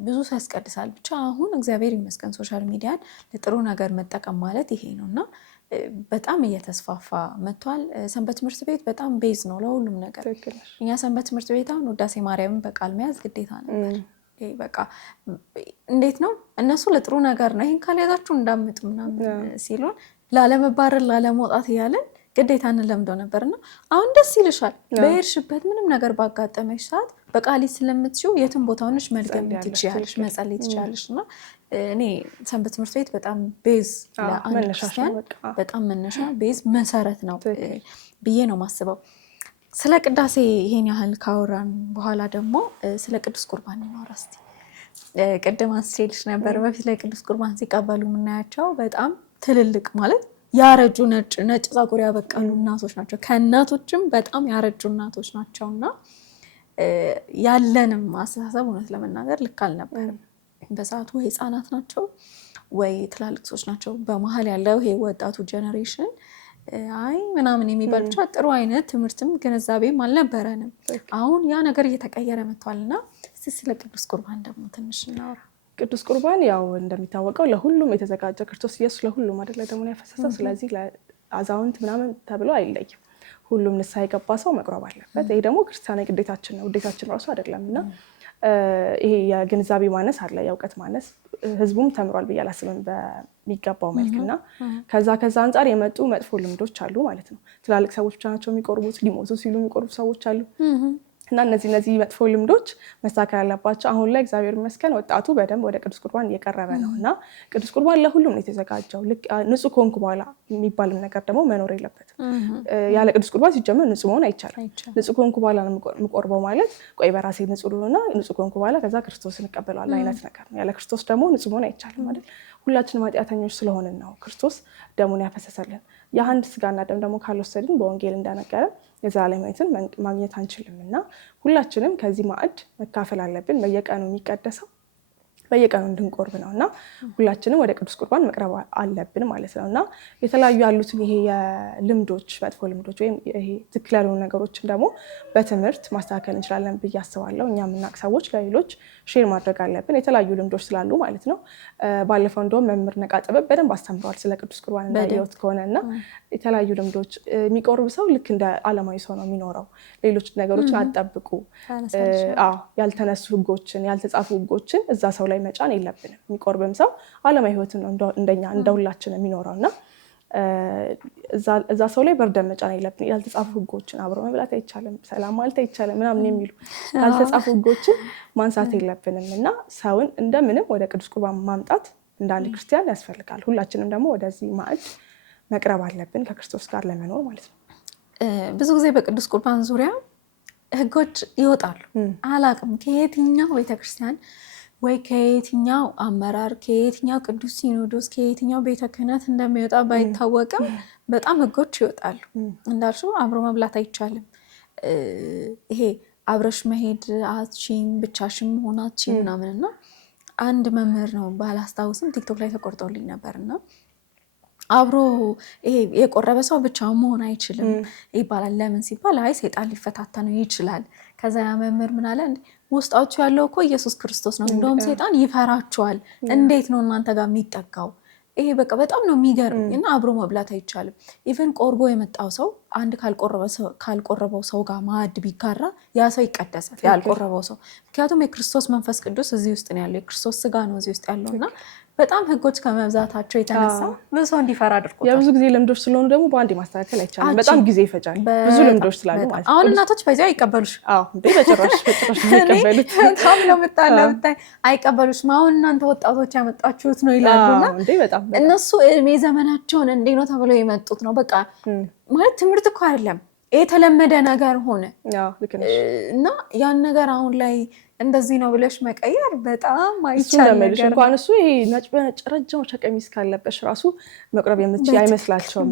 ብዙ ሰው ያስቀድሳል። ብቻ አሁን እግዚአብሔር ይመስገን ሶሻል ሚዲያን ለጥሩ ነገር መጠቀም ማለት ይሄ ነው እና በጣም እየተስፋፋ መጥቷል። ሰንበት ትምህርት ቤት በጣም ቤዝ ነው ለሁሉም ነገር። እኛ ሰንበት ትምህርት ቤት አሁን ውዳሴ ማርያምን በቃል መያዝ ግዴታ ነበር። በቃ እንዴት ነው እነሱ ለጥሩ ነገር ነው ይሄን ካልያዛችሁ እንዳምጡ ምናምን ሲሉን ላለመባረር ላለመውጣት እያለን ግዴታ እንለምደው ነበርና አሁን ደስ ይልሻል። በሄድሽበት ምንም ነገር ባጋጠመሽ ሰዓት በቃል ስለምትችው የትም ቦታ ሆነሽ መድገም ትችያለሽ፣ መጸለይ ትችያለሽ እና እኔ ሰንበት ትምህርት ቤት በጣም ቤዝ ለአንድ ክርስቲያን በጣም መነሻ ቤዝ መሰረት ነው ብዬ ነው ማስበው። ስለ ቅዳሴ ይሄን ያህል ካወራን በኋላ ደግሞ ስለ ቅዱስ ቁርባን እናውራ እስቲ። ቅድም አንስቼልሽ ነበር በፊት ላይ ቅዱስ ቁርባን ሲቀበሉ የምናያቸው በጣም ትልልቅ ማለት ያረጁ ነጭ ጸጉር ያበቀሉ እናቶች ናቸው። ከእናቶችም በጣም ያረጁ እናቶች ናቸው እና ያለንም አስተሳሰብ እውነት ለመናገር ልክ አልነበርም። በሰዓቱ ወይ ህፃናት ናቸው ወይ ትላልቅ ሰዎች ናቸው። በመሀል ያለው ይሄ ወጣቱ ጀኔሬሽን አይ ምናምን የሚባል ብቻ ጥሩ አይነት ትምህርትም ግንዛቤም አልነበረንም። አሁን ያ ነገር እየተቀየረ መጥቷልና ስለ ቅዱስ ቁርባን ደግሞ ትንሽ እናውራ። ቅዱስ ቁርባን ያው እንደሚታወቀው ለሁሉም የተዘጋጀ ክርስቶስ ኢየሱስ ለሁሉም አይደለ ደሙን ያፈሰሰው። ስለዚህ ለአዛውንት ምናምን ተብሎ አይለይም። ሁሉም ንስሐ የገባ ሰው መቁረብ አለበት። ይሄ ደግሞ ክርስቲያናዊ ግዴታችን ነው፣ ውዴታችን ራሱ አይደለም እና ይሄ የግንዛቤ ማነስ አለ፣ የእውቀት ማነስ። ህዝቡም ተምሯል ብዬ አላስብም በሚገባው መልክና ከዛ አንጻር የመጡ መጥፎ ልምዶች አሉ ማለት ነው። ትላልቅ ሰዎች ብቻ ናቸው የሚቆርቡት፣ ሊሞቱ ሲሉ የሚቆርቡ ሰዎች አሉ እና እነዚህ መጥፎ ልምዶች መስተካከል አለባቸው። አሁን ላይ እግዚአብሔር ይመስገን ወጣቱ በደንብ ወደ ቅዱስ ቁርባን እየቀረበ ነው እና ቅዱስ ቁርባን ለሁሉም ነው የተዘጋጀው። ልክ ንጹህ ከሆንኩ በኋላ የሚባልም ነገር ደግሞ መኖር የለበትም። ያለ ቅዱስ ቁርባን ሲጀመር ንጹህ መሆን አይቻልም። ንጹህ ከሆንኩ በኋላ ነው የምቆርበው ማለት ቆይ በራሴ ንጹህ ልሆንና ንጹህ ከሆንኩ በኋላ ከዛ ክርስቶስን እቀበለዋለሁ አይነት ነገር ነው። ያለ ክርስቶስ ደግሞ ንጹህ መሆን አይቻልም አይደል? ሁላችንም ኃጢአተኞች ስለሆንን ነው ክርስቶስ ደሙን ያፈሰሰልን። የአንድ ስጋና ደም ደግሞ ካልወሰድን በወንጌል እንደነገረን የዘላለም ሕይወትን ማግኘት አንችልም እና ሁላችንም ከዚህ ማዕድ መካፈል አለብን። በየቀኑ የሚቀደሰው በየቀኑ እንድንቆርብ ነው እና ሁላችንም ወደ ቅዱስ ቁርባን መቅረብ አለብን ማለት ነው እና የተለያዩ ያሉትን ይሄ የልምዶች መጥፎ ልምዶች ወይም ይሄ ትክክል ያልሆኑ ነገሮችን ደግሞ በትምህርት ማስተካከል እንችላለን ብዬ አስባለሁ። እኛ የምናውቅ ሰዎች ለሌሎች ሼር ማድረግ አለብን፣ የተለያዩ ልምዶች ስላሉ ማለት ነው። ባለፈው እንደውም መምህር ነቃ ጥበብ በደንብ አስተምረዋል ስለ ቅዱስ ቁርባን እንዳየሁት ከሆነ እና የተለያዩ ልምዶች የሚቆርብ ሰው ልክ እንደ ዓለማዊ ሰው ነው የሚኖረው። ሌሎች ነገሮችን አጠብቁ፣ ያልተነሱ ህጎችን ያልተጻፉ ህጎችን እዛ ሰው ላይ መጫን የለብንም። የሚቆርብም ሰው ዓለማዊ ህይወትን ነው እንደኛ እንደሁላችን የሚኖረው እና እዛ ሰው ላይ በርደን መጫን የለብንም። ያልተጻፉ ህጎችን አብሮ መብላት አይቻልም፣ ሰላም ማለት አይቻልም ምናምን የሚሉ ያልተጻፉ ህጎችን ማንሳት የለብንም እና ሰውን እንደምንም ወደ ቅዱስ ቁርባን ማምጣት እንደ አንድ ክርስቲያን ያስፈልጋል። ሁላችንም ደግሞ ወደዚህ ማዕድ መቅረብ አለብን ከክርስቶስ ጋር ለመኖር ማለት ነው። ብዙ ጊዜ በቅዱስ ቁርባን ዙሪያ ህጎች ይወጣሉ። አላቅም ከየትኛው ቤተክርስቲያን ወይ ከየትኛው አመራር ከየትኛው ቅዱስ ሲኖዶስ ከየትኛው ቤተ ክህነት እንደሚወጣ ባይታወቅም በጣም ህጎች ይወጣሉ። እንዳልሽው አብሮ መብላት አይቻልም፣ ይሄ አብረሽ መሄድ አትችይም፣ ብቻሽን መሆን አትችይም ምናምን እና አንድ መምህር ነው ባላስታውስም ቲክቶክ ላይ ተቆርጦልኝ ነበርና አብሮ ይሄ የቆረበ ሰው ብቻውን መሆን አይችልም ይባላል። ለምን ሲባል አይ ሰይጣን ሊፈታተነው ይችላል። ከዛ ያ መምህር ምን አለ፣ ውስጣችሁ ያለው እኮ ኢየሱስ ክርስቶስ ነው፣ እንደውም ሰይጣን ይፈራችኋል፣ እንዴት ነው እናንተ ጋር የሚጠጋው? ይሄ በቃ በጣም ነው የሚገርም እና አብሮ መብላት አይቻልም። ኢቨን ቆርቦ የመጣው ሰው አንድ ካልቆረበው ሰው ጋር ማዕድ ቢጋራ ያ ሰው ይቀደሳል፣ ያልቆረበው ሰው። ምክንያቱም የክርስቶስ መንፈስ ቅዱስ እዚህ ውስጥ ነው ያለው፣ የክርስቶስ ስጋ ነው እዚህ ውስጥ ያለው እና በጣም ህጎች ከመብዛታቸው የተነሳ ብዙ ሰው እንዲፈራ አድርጎታል። የብዙ ጊዜ ልምዶች ስለሆኑ ደግሞ በአንድ ማስተካከል አይቻልም፣ በጣም ጊዜ ይፈጃል። ብዙ ልምዶች ስላሉ ማለት ነው። አሁን እናቶች በዚያ አይቀበሉሽ። በጭራሽ የሚቀበሉት በጣም ነው ብታይ አይቀበሉሽም። አሁን እናንተ ወጣቶች ያመጣችሁት ነው ይላሉና እነሱ እድሜ ዘመናቸውን እንዴ ነው ተብለው የመጡት ነው። በቃ ማለት ትምህርት እኮ አይደለም የተለመደ ነገር ሆነ እና ያን ነገር አሁን ላይ እንደዚህ ነው ብለሽ መቀየር በጣም አይቻልም። እንኳን እሱ ይሄ ነጭ በነጭ ረጅም ቀሚስ ካለበሽ ራሱ መቁረብ የምትችይ አይመስላቸውም።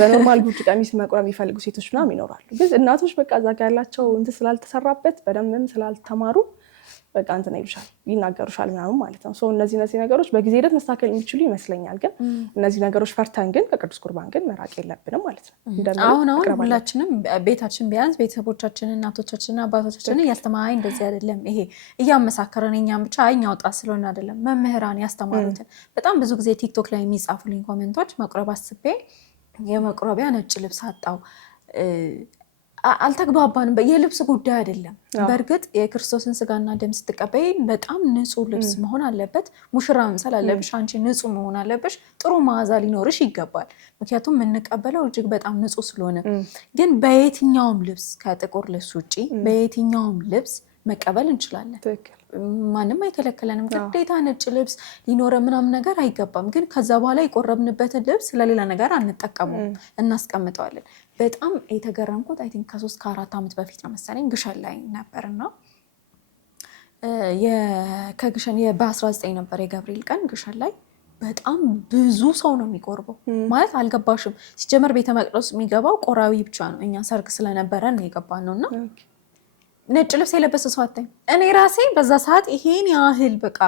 በኖርማል ጉርድ ቀሚስ መቁረብ የሚፈልጉ ሴቶች ምናምን ይኖራሉ። ግን እናቶች በቃ እዛ ጋ ያላቸው እንትን ስላልተሰራበት በደንብም ስላልተማሩ በቃ እንትን ይሉሻል፣ ይናገሩሻል ምናምን ማለት ነው። እነዚህ ነገሮች በጊዜ ሂደት መስተካከል የሚችሉ ይመስለኛል። ግን እነዚህ ነገሮች ፈርተን ግን ከቅዱስ ቁርባን ግን መራቅ የለብንም ማለት ነው። አሁን ሁላችንም ቤታችን ቢያንስ ቤተሰቦቻችን እናቶቻችንና አባቶቻችን እያስተማሪ እንደዚህ አይደለም ይሄ እያመሳከረን እኛም ብቻ እኛ ወጣት ስለሆነ አይደለም መምህራን ያስተማሩትን በጣም ብዙ ጊዜ ቲክቶክ ላይ የሚጻፉልኝ ኮሜንቶች መቁረብ አስቤ የመቁረቢያ ነጭ ልብስ አጣው አልተግባባንም። የልብስ ጉዳይ አይደለም። በእርግጥ የክርስቶስን ስጋና ደም ስትቀበይ በጣም ንጹህ ልብስ መሆን አለበት። ሙሽራ መምሰል አለብሽ። አንቺ ንጹህ መሆን አለብሽ። ጥሩ መዓዛ ሊኖርሽ ይገባል። ምክንያቱም የምንቀበለው እጅግ በጣም ንጹህ ስለሆነ። ግን በየትኛውም ልብስ ከጥቁር ልብስ ውጪ በየትኛውም ልብስ መቀበል እንችላለን። ማንም አይከለከለንም። አዎ። ግዴታ ነጭ ልብስ ሊኖረን ምናምን ነገር አይገባም። ግን ከዛ በኋላ የቆረብንበትን ልብስ ለሌላ ነገር አንጠቀመውም፣ እናስቀምጠዋለን። በጣም የተገረምኩት አይ ቲንክ ከ3 ከ4 ዓመት በፊት ነው መሰለኝ ግሸን ላይ ነበርና ከግሸን በ19 ነበር የገብርኤል ቀን ግሸን ላይ በጣም ብዙ ሰው ነው የሚቆርበው። ማለት አልገባሽም? ሲጀመር ቤተ መቅደስ የሚገባው ቆራቢ ብቻ ነው። እኛ ሰርግ ስለነበረን የገባን ነውና ነጭ ልብስ የለበሰ ሰው አታይም። እኔ ራሴ በዛ ሰዓት ይሄን ያህል በቃ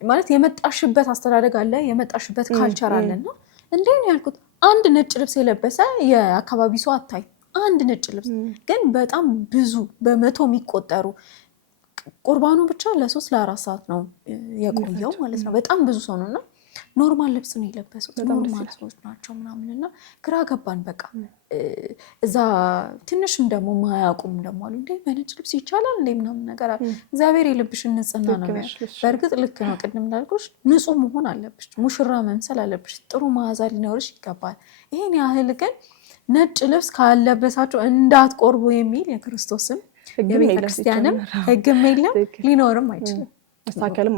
ማለት የመጣሽበት አስተዳደግ አለ፣ የመጣሽበት ካልቸር አለና እንዴ ነው ያልኩት። አንድ ነጭ ልብስ የለበሰ የአካባቢ ሰው አታይ፣ አንድ ነጭ ልብስ ግን በጣም ብዙ በመቶ የሚቆጠሩ ቁርባኑ ብቻ ለ3 ለ4 ሰዓት ነው የቆየው ማለት ነው። በጣም ብዙ ሰው ነውና ኖርማል ልብስ ነው የለበሱት፣ ኖርማል ሰዎች ናቸው ምናምንና ግራ ገባን። በቃ እዛ ትንሽም ደግሞ ማያውቁም ደግሞ አሉ እንዴ በነጭ ልብስ ይቻላል እንዴ ምናምን ነገር። እግዚአብሔር የልብሽን ንጽህና ነው የሚያውቅ። በእርግጥ ልክ ነው፣ ቅድም እንዳልኩሽ ንጹህ መሆን አለብሽ፣ ሙሽራ መምሰል አለብሽ፣ ጥሩ መዓዛ ሊኖርሽ ይገባል። ይሄን ያህል ግን ነጭ ልብስ ካለበሳቸው እንዳትቆርቡ የሚል የክርስቶስም የቤተክርስቲያንም ሕግም የለም፣ ሊኖርም አይችልም። መስተካከልም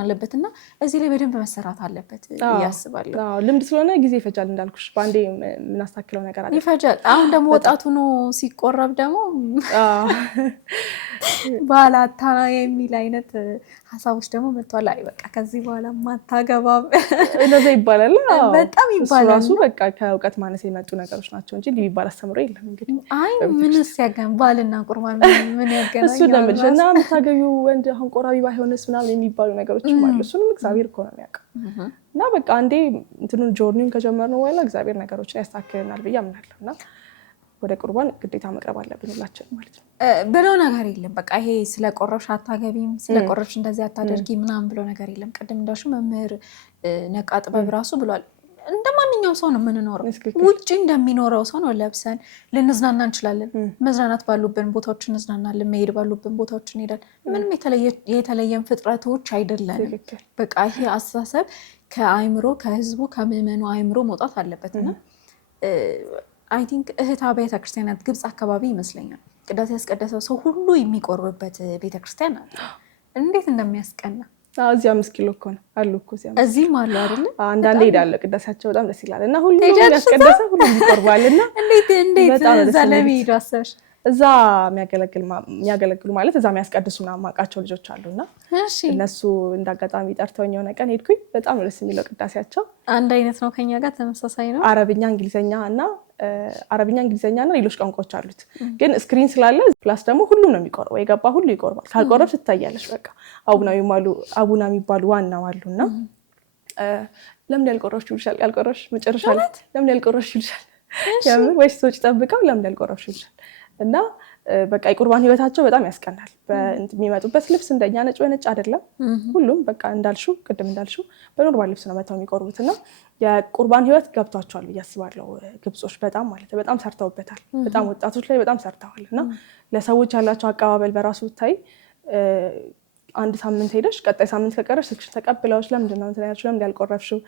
አለበት እና እዚህ ላይ በደንብ መሰራት አለበት ያስባለሁ። ልምድ ስለሆነ ጊዜ ይፈጃል እንዳልኩሽ፣ በአንዴ የምናስተካክለው ነገር አለ ይፈጃል። አሁን ደግሞ ወጣቱ ነው ሲቆረብ ደግሞ ባላታ የሚል አይነት ሀሳቦች ደግሞ መጥቷል። አይ በቃ ከዚህ በኋላ ማታገባም እንደዛ ይባላል። በጣም ይባላል። ራሱ በቃ ከእውቀት ማነስ የመጡ ነገሮች ናቸው እንጂ ሊባል አስተምሮ የለም። እንግዲህ አይ ምንስ ያገናኝ ባልና ቁርባን ምን ያገናኝ? እሱ ለምልሽ እና የምታገቢው ወንድ አሁን ቆራቢ ባይሆንስ ምናምን የሚባሉ ነገሮች አሉ። እሱንም እግዚአብሔር እኮ ነው የሚያውቀው። እና በቃ አንዴ እንትኑን ጆርኒውን ከጀመርነው በኋላ እግዚአብሔር ነገሮችን ያስተካክልናል ብዬ አምናለሁ። እና ወደ ቁርባን ግዴታ መቅረብ አለብን ሁላችን ማለት ነው። ብሎ ነገር የለም። በቃ ይሄ ስለቆረብሽ አታገቢም፣ ስለቆረብሽ እንደዚህ አታደርጊ ምናምን ብሎ ነገር የለም። ቅድም እንዳልሽው መምህር ነቃ ጥበብ ራሱ ብሏል። እንደ ማንኛውም ሰው ነው የምንኖረው። ውጭ እንደሚኖረው ሰው ነው ለብሰን ልንዝናና እንችላለን። መዝናናት ባሉብን ቦታዎች እንዝናናለን፣ መሄድ ባሉብን ቦታዎች እንሄዳለን። ምንም የተለየን ፍጥረቶች አይደለንም። በቃ ይሄ አስተሳሰብ ከአይምሮ ከህዝቡ ከምዕመኑ አይምሮ መውጣት አለበትና አይ ቲንክ እህት አብያተ ክርስቲያናት ግብጽ አካባቢ ይመስለኛል ቅዳሴ ያስቀደሰው ሰው ሁሉ የሚቆርብበት ቤተክርስቲያን አለ። እንዴት እንደሚያስቀና! እዚህ 5 ኪሎ እኮ ነው አሉ እኮ እዚህም አሉ አይደል? አንዳንዴ ሄዳለሁ። ቅዳሴያቸው በጣም ደስ ይላል እና ሁሉ ያስቀደሰ ሁሉ ይቆርባልና እንዴት እዛ ለመሄድ አሰብሽ? እዛ የሚያገለግሉ ማለት እዛ የሚያስቀድሱ ምናምን የማውቃቸው ልጆች አሉና እነሱ እንዳጋጣሚ ጠርተውኝ የሆነ ቀን ሄድኩኝ። በጣም ደስ የሚለው ቅዳሴያቸው አንድ አይነት ነው፣ ከኛ ጋር ተመሳሳይ ነው። አረብኛ እንግሊዝኛ እና ሌሎች ቋንቋዎች አሉት። ግን ስክሪን ስላለ ፕላስ ደግሞ ሁሉም ነው የሚቆርበው። የገባ ሁሉ ይቆርባል። ካልቆረብሽ ትታያለሽ። በቃ አቡና የሚባሉ ዋናው አሉና ለምን ያልቆረብሽ ይልሻል። ያልቆረብሽ መጨረሻ ላይ ለምን ያልቆረብሽ ይልሻል። ያምን ወይስ ሰዎች ጠብቀው ለምን ያልቆረብሽ ይልሻል። እና በቃ የቁርባን ህይወታቸው በጣም ያስቀናል። የሚመጡበት ልብስ እንደኛ ነጭ በነጭ አይደለም። ሁሉም በቃ ቅድም እንዳልሽው በኖርማል ልብስ ነው መተው የሚቆርቡት። እና የቁርባን ህይወት ገብቷቸዋል ብዬ አስባለሁ ግብጾች። በጣም ማለት በጣም ሰርተውበታል። በጣም ወጣቶች ላይ በጣም ሰርተዋል። እና ለሰዎች ያላቸው አቀባበል በራሱ ብታይ አንድ ሳምንት ሄደሽ ቀጣይ ሳምንት ከቀረሽ ስልክሽን ተቀብለውሽ ለምንድን ነው እንትን ያልሽው፣ ለምን ያልቆረብሽው፣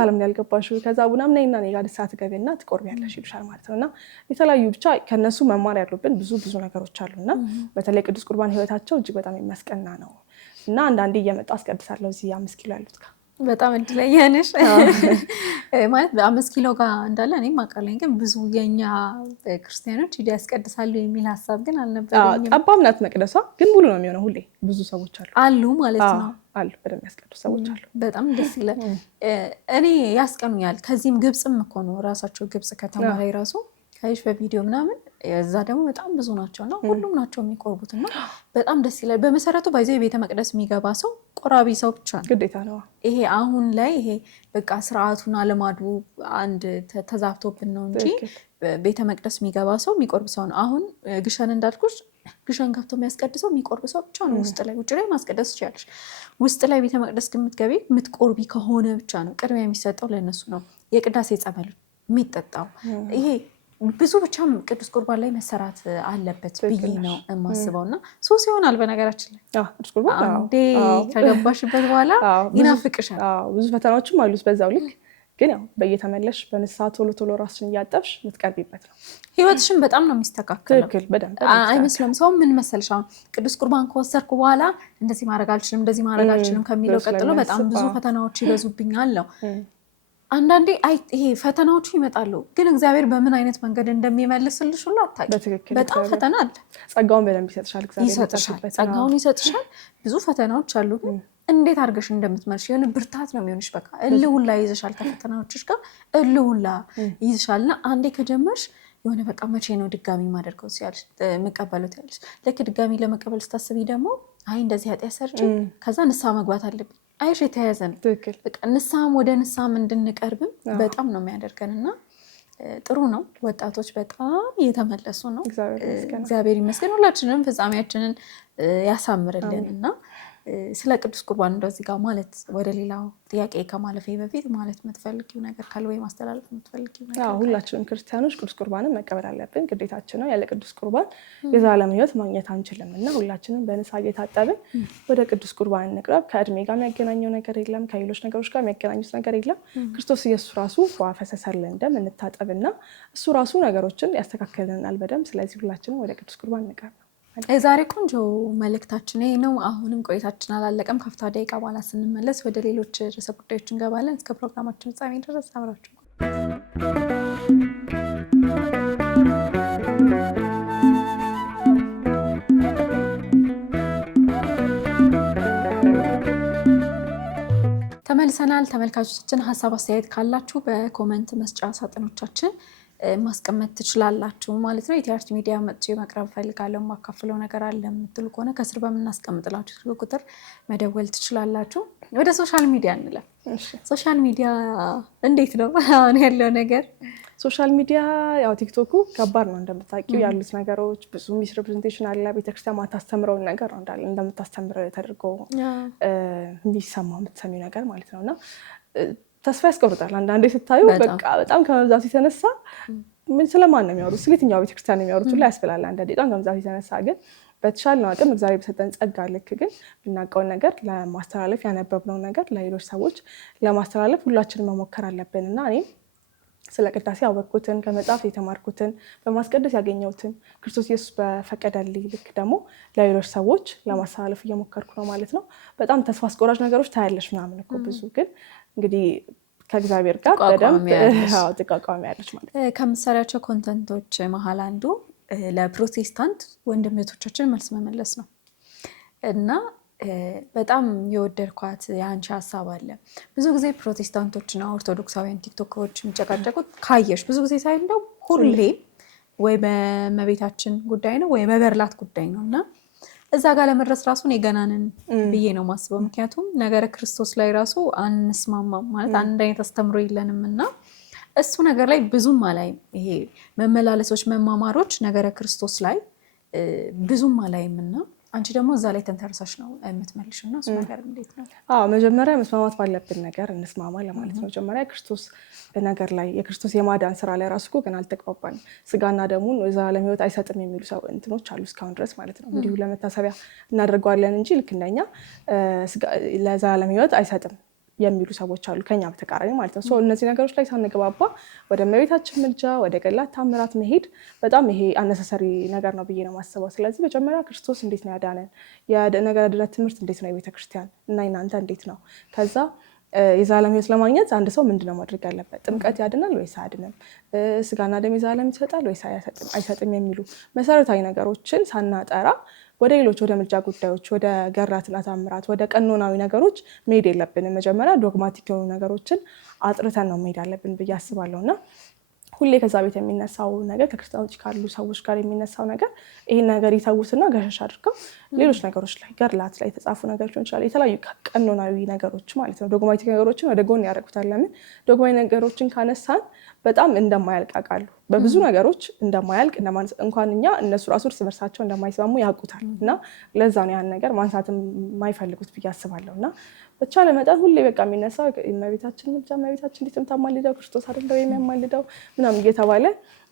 ለምን ያልገባሽው፣ ከዛ ቡናም ነይና እኔ ጋር ሰዓት ገቢና ትቆርቢያለሽ ይሉሻል ማለት ነው። እና የተለያዩ ብቻ ከነሱ መማር ያሉብን ብዙ ነገሮች አሉና በተለይ ቅዱስ ቁርባን ህይወታቸው እጅግ በጣም የሚያስቀና ነው። እና አንዳንዴ እየመጣ አስቀድሳለሁ እዚህ 5 ኪሎ ያሉት ጋር። በጣም እድለኛ ነሽ ማለት 5 ኪሎ ጋር እንዳለ እኔም አውቃለሁ። ግን ብዙ የኛ ክርስቲያኖች ሂደው ያስቀድሳሉ የሚል ሀሳብ ግን አልነበረኝም። ጠባብ ናት መቅደሷ፣ ግን ሙሉ ነው የሚሆነው። ሁሌ ብዙ ሰዎች አሉ ማለት ነው። አሉ በደንብ ያስቀድሱ ሰዎች አሉ። በጣም ደስ ይላል። እኔ ያስቀኑኛል። ከዚህም ግብጽም እኮ ነው ራሳቸው ግብጽ ከተማ ላይ ራሱ ካይሽ በቪዲዮ ምናምን እዛ ደግሞ በጣም ብዙ ናቸውና ሁሉም ናቸው የሚቆርቡት እና በጣም ደስ ይላል። በመሰረቱ ባይዘው የቤተ መቅደስ የሚገባ ሰው ቆራቢ ሰው ብቻ ነው፣ ግዴታ ነው። ይሄ አሁን ላይ ይሄ በቃ ስርዓቱና ልማዱ አንድ ተዛብቶብን ነው እንጂ ቤተ መቅደስ የሚገባ ሰው የሚቆርብ ሰው ነው። አሁን ግሸን እንዳልኩሽ ግሸን ከፍቶ የሚያስቀድሰው የሚቆርብ ሰው ብቻ ነው። ውስጥ ላይ ማስቀደስ ትችያለሽ። ውስጥ ላይ ቤተ መቅደስ የምትገቢ የምትቆርቢ ከሆነ ብቻ ነው ቅድሚያ የሚሰጠው ለነሱ ነው። የቅዳሴ ጸበል የሚጠጣው ይሄ ብዙ ብቻ ቅዱስ ቁርባን ላይ መሰራት አለበት ብዬ ነው የማስበው። እና ሶስ ይሆናል በነገራችን ላይ ቅዱስ ቁርባን አንዴ ከገባሽበት በኋላ ይናፍቅሻል። ብዙ ፈተናዎችም አሉት በዛው ልክ። ግን ያው በየተመለሽ በንስሐ ቶሎ ራስሽን እያጠብሽ የምትቀርቢበት ነው። ህይወትሽን በጣም ነው የሚስተካከለው። ትክክል። በደንብ አይመስልም? ሰው ምን መሰልሽ አሁን ቅዱስ ቁርባን ከወሰድኩ በኋላ እንደዚህ ማድረግ አልችልም ከሚለው ቀጥሎ በጣም ብዙ ፈተናዎች ይበዙብኛል ነው። አንዳንዴ ይሄ ፈተናዎቹ ይመጣሉ፣ ግን እግዚአብሔር በምን አይነት መንገድ እንደሚመልስልሽ ሁሉ አታውቂም። በጣም ፈተና አለ። ጸጋውን በደንብ ይሰጥሻል፣ ጸጋውን ይሰጥሻል። ብዙ ፈተናዎች አሉ፣ ግን እንዴት አድርገሽ እንደምትመልሽ የሆነ ብርታት ነው የሚሆንሽ። በቃ እልውላ ይዘሻል፣ ከፈተናዎችሽ ጋር እልውላ ይዘሻል። እና አንዴ ከጀመርሽ የሆነ በቃ መቼ ነው ድጋሚ ማደርገው ሲያልሽ መቀበሉት ያለሽ። ልክ ድጋሚ ለመቀበል ስታስቢ ደግሞ እንደዚህ ኃጢአት ሰርቼ ከዛ ንስሐ መግባት አለብኝ። አይሽ የተያያዘ ነው። በቃ ንስሐም ወደ ንስሐም እንድንቀርብም በጣም ነው የሚያደርገን እና ጥሩ ነው። ወጣቶች በጣም እየተመለሱ ነው። እግዚአብሔር ይመስገን። ሁላችንም ፍጻሜያችንን ያሳምርልን እና ስለ ቅዱስ ቁርባን እንደዚህ ጋር ማለት ወደ ሌላው ጥያቄ ከማለፌ በፊት ማለት የምትፈልጊው ነገር ካለ ወይ ማስተላለፍ የምትፈልጊው ነገር? ሁላችንም ክርስቲያኖች ቅዱስ ቁርባንን መቀበል አለብን፣ ግዴታችን ነው። ያለ ቅዱስ ቁርባን የዘላለም ሕይወት ማግኘት አንችልም እና ሁላችንም በንስሐ እየታጠብን ወደ ቅዱስ ቁርባን እንቅረብ። ከእድሜ ጋር የሚያገናኘው ነገር የለም፣ ከሌሎች ነገሮች ጋር የሚያገናኙት ነገር የለም። ክርስቶስ ኢየሱስ ራሱ ፈሰሰልን ደም እንታጠብና እሱ ራሱ ነገሮችን ያስተካክልናል በደንብ። ስለዚህ ሁላችንም ወደ ቅዱስ ቁርባን እንቅረብ ነው። የዛሬ ቆንጆ መልእክታችን ይሄ ነው። አሁንም ቆይታችን አላለቀም። ከፍታ ደቂቃ በኋላ ስንመለስ ወደ ሌሎች ርዕሰ ጉዳዮች እንገባለን። እስከ ፕሮግራማችን ፍጻሜ ድረስ አብራችሁ ተመልሰናል። ተመልካቾቻችን ሀሳብ አስተያየት ካላችሁ በኮመንት መስጫ ሳጥኖቻችን ማስቀመጥ ትችላላችሁ ማለት ነው። የቲአርቲ ሚዲያ መጥቼ መቅረብ ፈልጋለሁ ማካፍለው ነገር አለ የምትሉ ከሆነ ከስር በምናስቀምጥላችሁ ስልክ ቁጥር መደወል ትችላላችሁ። ወደ ሶሻል ሚዲያ እንለፍ። ሶሻል ሚዲያ እንዴት ነው አሁን ያለው ነገር? ሶሻል ሚዲያ ያው ቲክቶኩ ከባድ ነው እንደምታውቂው፣ ያሉት ነገሮች ብዙ ሚስ ሪፕሬዘንቴሽን አለ። ቤተክርስቲያን ማታስተምረውን ነገር ነው እንዳለ እንደምታስተምር ተደርጎ የሚሰማው የምትሰሚው ነገር ማለት ነውና ተስፋ ያስቆርጣል። አንዳንዴ ስታዩ በቃ በጣም ከመብዛቱ የተነሳ ምን ስለማን ነው የሚያወሩት፣ ስለየትኛው ቤተክርስቲያን ነው የሚያወሩት ሁላ ያስብላል። አንዳንዴ በጣም ከመብዛቱ የተነሳ ግን በተሻለ አቅም እግዚአብሔር በሰጠን ጸጋ ልክ ግን የምናውቀውን ነገር ለማስተላለፍ ያነበብነውን ነገር ለሌሎች ሰዎች ለማስተላለፍ ሁላችንም መሞከር አለብን እና እኔም ስለ ቅዳሴ ያወቅኩትን ከመጽሐፍ የተማርኩትን በማስቀደስ ያገኘሁትን ክርስቶስ ኢየሱስ በፈቀደልኝ ልክ ደግሞ ለሌሎች ሰዎች ለማስተላለፍ እየሞከርኩ ነው ማለት ነው። በጣም ተስፋ አስቆራጭ ነገሮች ታያለሽ ምናምን እኮ ብዙ ግን እንግዲህ ከእግዚአብሔር ጋር በደንብ ተቋቋሚ ያለች ማለት ነው። ከምትሰሪያቸው ኮንተንቶች መሀል አንዱ ለፕሮቴስታንት ወንድሞቻችን መልስ መመለስ ነው እና በጣም የወደድኳት የአንቺ ሀሳብ አለ። ብዙ ጊዜ ፕሮቴስታንቶችና ኦርቶዶክሳውያን ቲክቶከሮች የሚጨቃጨቁት ካየሽ ብዙ ጊዜ ሳይ እንደው ሁሌም ወይ በመቤታችን ጉዳይ ነው ወይ በበርላት ጉዳይ ነው እና እዛ ጋር ለመድረስ ራሱን የገናንን ብዬ ነው ማስበው። ምክንያቱም ነገረ ክርስቶስ ላይ ራሱ አንስማማም ማለት አንድ አይነት አስተምሮ የለንም እና እሱ ነገር ላይ ብዙም አላይም። ይሄ መመላለሶች መማማሮች ነገረ ክርስቶስ ላይ ብዙም አላይም እና አንቺ ደግሞ እዛ ላይ ተንተርሰሽ ነው የምትመልሽው እና እሱ ነገር እንዴት ነው? መጀመሪያ መስማማት ባለብን ነገር እንስማማ ለማለት ነው። መጀመሪያ ክርስቶስ ነገር ላይ የክርስቶስ የማዳን ስራ ላይ ራሱ ግን አልተግባባንም። ስጋና ደሙን የዘላለም ሕይወት አይሰጥም የሚሉ ሰው እንትኖች አሉ እስካሁን ድረስ ማለት ነው። እንዲሁ ለመታሰቢያ እናደርገዋለን እንጂ ልክ እንደኛ ለዘላለም ሕይወት አይሰጥም የሚሉ ሰዎች አሉ ከኛ በተቃራኒ ማለት ነው። እነዚህ ነገሮች ላይ ሳንግባባ ወደ እመቤታችን ምልጃ ወደ ገድላት ታምራት መሄድ በጣም ይሄ አነሰሰሪ ነገር ነው ብዬ ነው የማስበው። ስለዚህ መጀመሪያ ክርስቶስ እንዴት ነው ያዳነን፣ የነገረ ድነት ትምህርት እንዴት ነው የቤተክርስቲያን እና እናንተ እንዴት ነው፣ ከዛ የዘላለም ሕይወት ለማግኘት አንድ ሰው ምንድነው ማድረግ ያለበት፣ ጥምቀት ያድናል ወይስ አያድንም፣ ስጋና ደም የዘላለም ይሰጣል ወይስ አይሰጥም የሚሉ መሰረታዊ ነገሮችን ሳናጠራ ወደ ሌሎች ወደ ምልጃ ጉዳዮች ወደ ገድላትና ታምራት ወደ ቀኖናዊ ነገሮች መሄድ የለብንም። መጀመሪያ ዶግማቲክ የሆኑ ነገሮችን አጥርተን ነው መሄድ አለብን ብዬ አስባለሁ እና ሁሌ ከዛ ቤት የሚነሳው ነገር ከክርስቲያን ውጭ ካሉ ሰዎች ጋር የሚነሳው ነገር ይሄን ነገር ይተውትና ገሸሽ አድርገው ሌሎች ነገሮች ላይ ገድላት ላይ የተጻፉ ነገሮች ይችላል የተለያዩ ቀኖናዊ ነገሮች ማለት ነው ዶግማቲክ ነገሮችን ወደ ጎን ያደርጉታል። ለምን ዶግማዊ ነገሮችን ካነሳን በጣም እንደማያልቅ አውቃሉ። በብዙ ነገሮች እንደማያልቅ እንኳን እኛ እነሱ ራሱ እርስ በርሳቸው እንደማይስማሙ ያውቁታል እና ለዛ ነው ያን ነገር ማንሳትም የማይፈልጉት ብዬ አስባለሁ እና ብቻ ለመጠን ሁሌ በቃ የሚነሳው እመቤታችን ምልጃ እመቤታችን እንዴት የምታማልደው ክርስቶስ አይደለው የሚያማልደው ምናምን እየተባለ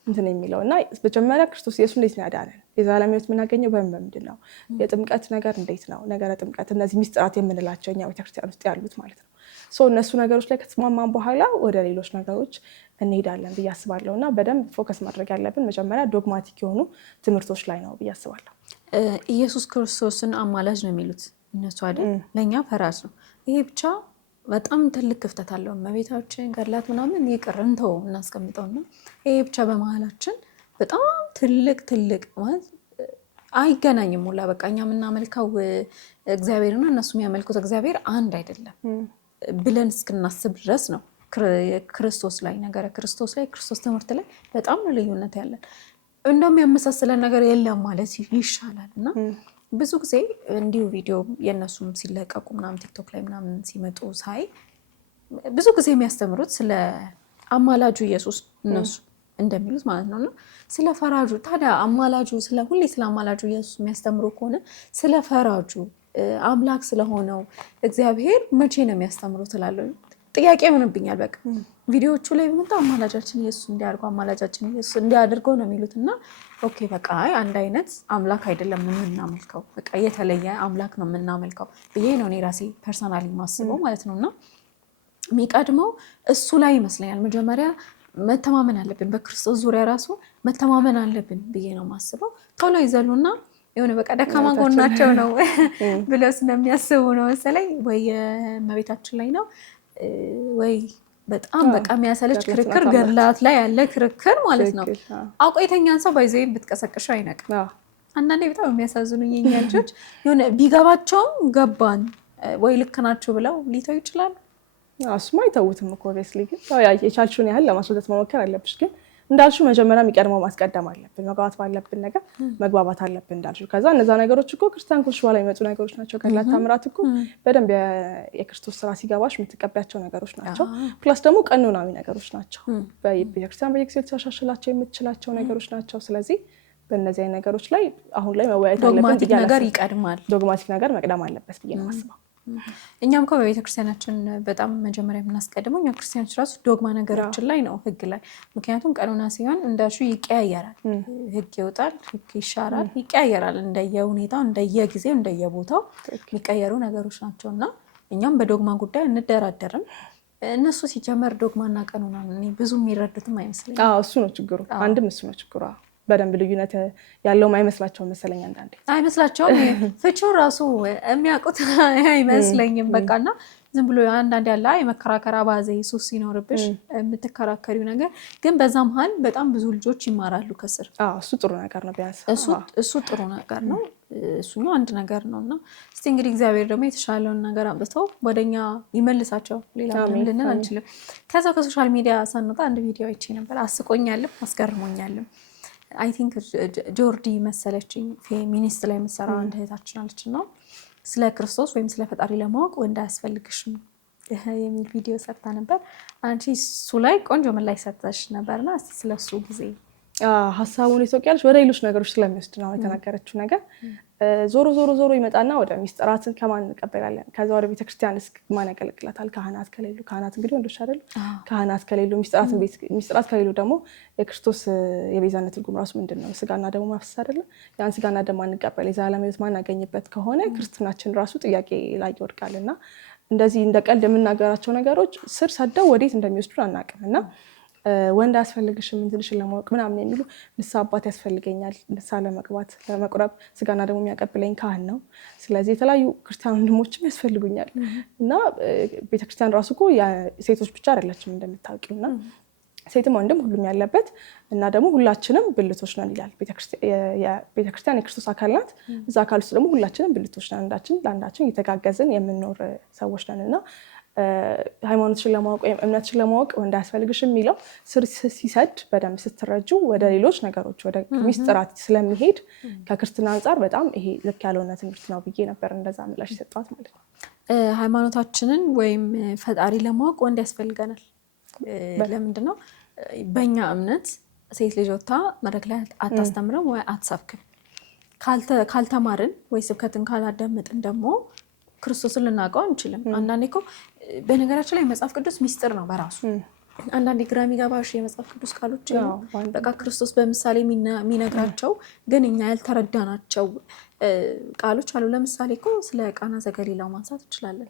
እንትን የሚለው እና መጀመሪያ ክርስቶስ ኢየሱስ እንዴት ነው ያዳነን፣ የዘላለም ሕይወት የምናገኘው በምንድን ነው፣ የጥምቀት ነገር እንዴት ነው፣ ነገረ ጥምቀት እነዚህ ሚስጥራት የምንላቸው እኛ ቤተክርስቲያን ውስጥ ያሉት ማለት ነው እነሱ ነገሮች ላይ ከተስማማን በኋላ ወደ ሌሎች ነገሮች እንሄዳለን ብዬ አስባለሁ። እና በደንብ ፎከስ ማድረግ ያለብን መጀመሪያ ዶግማቲክ የሆኑ ትምህርቶች ላይ ነው ብዬ አስባለሁ። ኢየሱስ ክርስቶስን አማላጅ ነው የሚሉት እነሱ አይደል? ለእኛ ፈራጅ ነው። ይሄ ብቻ በጣም ትልቅ ክፍተት አለው። እመቤታችን ገድላት ምናምን ይቅር እንተው እናስቀምጠውና ይሄ ብቻ በመሀላችን በጣም ትልቅ ማለት አይገናኝም ሁላ በቃ እኛ የምናመልከው እግዚአብሔርና እነሱ የሚያመልኩት እግዚአብሔር አንድ አይደለም ብለን እስክናስብ ድረስ ነው። ክርስቶስ ላይ ነገረ ክርስቶስ ላይ ክርስቶስ ትምህርት ላይ በጣም ነው ልዩነት ያለን። እንደውም ያመሳሰለን ነገር የለም ማለት ይሻላል። እና ብዙ ጊዜ እንዲሁ ቪዲዮ የእነሱም ሲለቀቁ ምናምን ቲክቶክ ላይ ምናምን ሲመጡ ሳይ ብዙ ጊዜ የሚያስተምሩት ስለ አማላጁ ኢየሱስ እነሱ እንደሚሉት ማለት ነው። እና ስለ ፈራጁ ታዲያ አማላጁ ሁሌ ስለ አማላጁ ኢየሱስ የሚያስተምሩ ከሆነ ስለ ፈራጁ አምላክ ስለሆነው እግዚአብሔር መቼ ነው የሚያስተምሩት እላለሁ። ጥያቄ ምንብኛል። በቃ ቪዲዮዎቹ ላይ በመጣ አማላጃችን ኢየሱስ እንዲያርጉ አማላጃችን ኢየሱስ እንዲያደርገው ነው የሚሉት። እና ኦኬ በቃ አንድ አይነት አምላክ አይደለም የምናመልከው፣ በቃ የተለየ አምላክ ነው የምናመልከው ብዬ ነው እኔ ራሴ ፐርሰናሊ ማስበው ማለት ነው። እና የሚቀድመው እሱ ላይ ይመስለኛል። መጀመሪያ መተማመን አለብን፣ በክርስቶስ ዙሪያ ራሱ መተማመን አለብን ብዬ ነው ማስበው። ቶሎ ይዘሉና የሆነ በቃ ደካማ ጎናቸው ነው ብለው ስለሚያስቡ ነው መሰለኝ ወይ እመቤታችን ላይ ነው ወይ በጣም በቃ የሚያሰለች ክርክር ገድላት ላይ ያለ ክርክር ማለት ነው። አውቆ የተኛን ሰው ባይዘይ ብትቀሰቅሸው አይነቅም። አንዳንዴ በጣም የሚያሳዝኑኝ የኛ ልጆች የሆነ ቢገባቸውም ገባን ወይ ልክ ናቸው ብለው ሊተው ይችላሉ። እሱማ አይተውትም እኮ ኦብቪየስሊ። ግን የቻልሽውን ያህል ለማስረዳት መሞከር አለብሽ። ግን እንዳልሽው መጀመሪያ የሚቀድመው ማስቀደም አለብን። መግባባት ባለብን ነገር መግባባት አለብን እንዳልሽው። ከዛ እነዛ ነገሮች እኮ ክርስቲያን ኮች በኋላ የሚመጡ ነገሮች ናቸው። ገድላት ተአምራት እኮ በደንብ የክርስቶስ ስራ ሲገባሽ የምትቀበያቸው ነገሮች ናቸው። ፕላስ ደግሞ ቀኖናዊ ነገሮች ናቸው። በቤተክርስቲያን በየጊዜው ልታሻሽላቸው የምትችላቸው ነገሮች ናቸው። ስለዚህ በእነዚህ አይነት ነገሮች ላይ አሁን ላይ መወያየት አለብን። ዶግማቲክ ነገር ይቀድማል። ዶግማቲክ ነገር መቅደም አለበት ብዬ ነው የማስበው። እኛም እኮ በቤተክርስቲያናችን በጣም መጀመሪያ የምናስቀድመው እኛ ክርስቲያኖች ራሱ ዶግማ ነገሮችን ላይ ነው፣ ህግ ላይ። ምክንያቱም ቀኖና ሲሆን እንዳልሽው ይቀያየራል፣ ህግ ይወጣል፣ ህግ ይሻራል፣ ይቀያየራል። እንደየሁኔታው እንደየጊዜው እንደየቦታው የሚቀየሩ ነገሮች ናቸው። እና እኛም በዶግማ ጉዳይ እንደራደርም። እነሱ ሲጀመር ዶግማና ቀኖና ብዙ የሚረዱትም አይመስለኝም። እሱ ነው ችግሩ። አንድም እሱ ነው ችግሩ። በደንብ ልዩነት ያለውም አይመስላቸውም መሰለኝ። አንዳንዴ አይመስላቸውም፣ ፍቺው ራሱ የሚያውቁት አይመስለኝም። በቃና ዝም ብሎ አንዳንድ ያለ የመከራከር አባዜ ሱስ ሲኖርብሽ የምትከራከሪው ነገር ግን በዛ መሀል በጣም ብዙ ልጆች ይማራሉ ከስር። እሱ ጥሩ ነገር ነው። ቢያንስ እሱ ጥሩ ነገር ነው። እሱኛው አንድ ነገር ነው። እና እስቲ እንግዲህ እግዚአብሔር ደግሞ የተሻለውን ነገር አምጥተው ወደኛ ይመልሳቸው። ሌላ ምንም ልንል አንችልም። ከዛ ከሶሻል ሚዲያ ሳንወጣ አንድ ቪዲዮ አይቼ ነበር። አስቆኛልም አስገርሞኛልም። አይ ቲንክ ጆርዲ መሰለችኝ ፌሚኒስት ላይ የምትሰራ አንድ እህታችን አለች እና ስለ ክርስቶስ ወይም ስለ ፈጣሪ ለማወቅ ወንድ አያስፈልግሽም የሚል ቪዲዮ ሰርታ ነበር። አንቺ እሱ ላይ ቆንጆ ምላሽ ሰጥተሽ ነበርና እስቲ ስለሱ ጊዜ ሀሳቡን የተወቂያለች ወደ ሌሎች ነገሮች ስለሚወስድ ነው የተናገረችው ነገር። ዞሮ ይመጣና ወደ ሚስጥራትን ከማን እንቀበላለን? ከዛ ወደ ቤተክርስቲያን ማን ያገለግላታል? ካህናት ከሌሉ፣ ካህናት እንግዲህ ወንዶች አይደሉ? ካህናት ከሌሉ፣ ሚስጥራት ከሌሉ ደግሞ የክርስቶስ የቤዛነት ትርጉም ራሱ ምንድን ነው? ስጋና ደሙ ማፍሰስ አይደለም? ያን ስጋና ደም ማንቀበል የዘላለም ሕይወት ማናገኝበት ከሆነ ክርስትናችን ራሱ ጥያቄ ላይ ይወድቃል። እና እንደዚህ እንደ ቀልድ የምናገራቸው ነገሮች ስር ሰደው ወዴት እንደሚወስዱን አናውቅም። እና ወንድ አያስፈልግሽም እንትንሽን ለማወቅ ምናምን የሚሉ ንስሐ አባት ያስፈልገኛል፣ ንስሐ ለመግባት ለመቁረብ ስጋና ደግሞ የሚያቀብለኝ ካህን ነው። ስለዚህ የተለያዩ ክርስቲያን ወንድሞችም ያስፈልጉኛል። እና ቤተክርስቲያን ራሱ እኮ ሴቶች ብቻ አይደለችም እንደምታውቂው። እና ሴትም ወንድም ሁሉም ያለበት እና ደግሞ ሁላችንም ብልቶች ነን ይላል ቤተክርስቲያን የክርስቶስ አካል ናት። እዛ አካል ውስጥ ደግሞ ሁላችንም ብልቶች ነን፣ አንዳችን ለአንዳችን እየተጋገዝን የምንኖር ሰዎች ነን። እና ሃይማኖትሽን ለማወቅ ወይም እምነትሽን ለማወቅ ወንድ አያስፈልግሽም የሚለው ስር ሲሰድ በደንብ ስትረጁ ወደ ሌሎች ነገሮች ወደ ሚስጥራት ስለሚሄድ ከክርስትና አንጻር በጣም ይሄ ልክ ያልሆነ ትምህርት ነው ብዬ ነበር እንደዛ ምላሽ የሰጧት ማለት ነው። ሃይማኖታችንን ወይም ፈጣሪ ለማወቅ ወንድ ያስፈልገናል። ለምንድን ነው? በእኛ እምነት ሴት ልጅ ወጥታ መድረክ ላይ አታስተምርም ወይ አትሰብክም። ካልተማርን ወይ ስብከትን ካላዳመጥን ደግሞ ክርስቶስን ልናውቀው አንችልም። አንዳንዴ እኮ በነገራችን ላይ መጽሐፍ ቅዱስ ሚስጥር ነው በራሱ። አንዳንዴ ግራ የሚገባሽ የመጽሐፍ ቅዱስ ቃሎች በቃ ክርስቶስ በምሳሌ የሚነግራቸው ግን እኛ ያልተረዳናቸው ቃሎች አሉ። ለምሳሌ እኮ ስለ ቃና ዘገሊላው ማንሳት እንችላለን።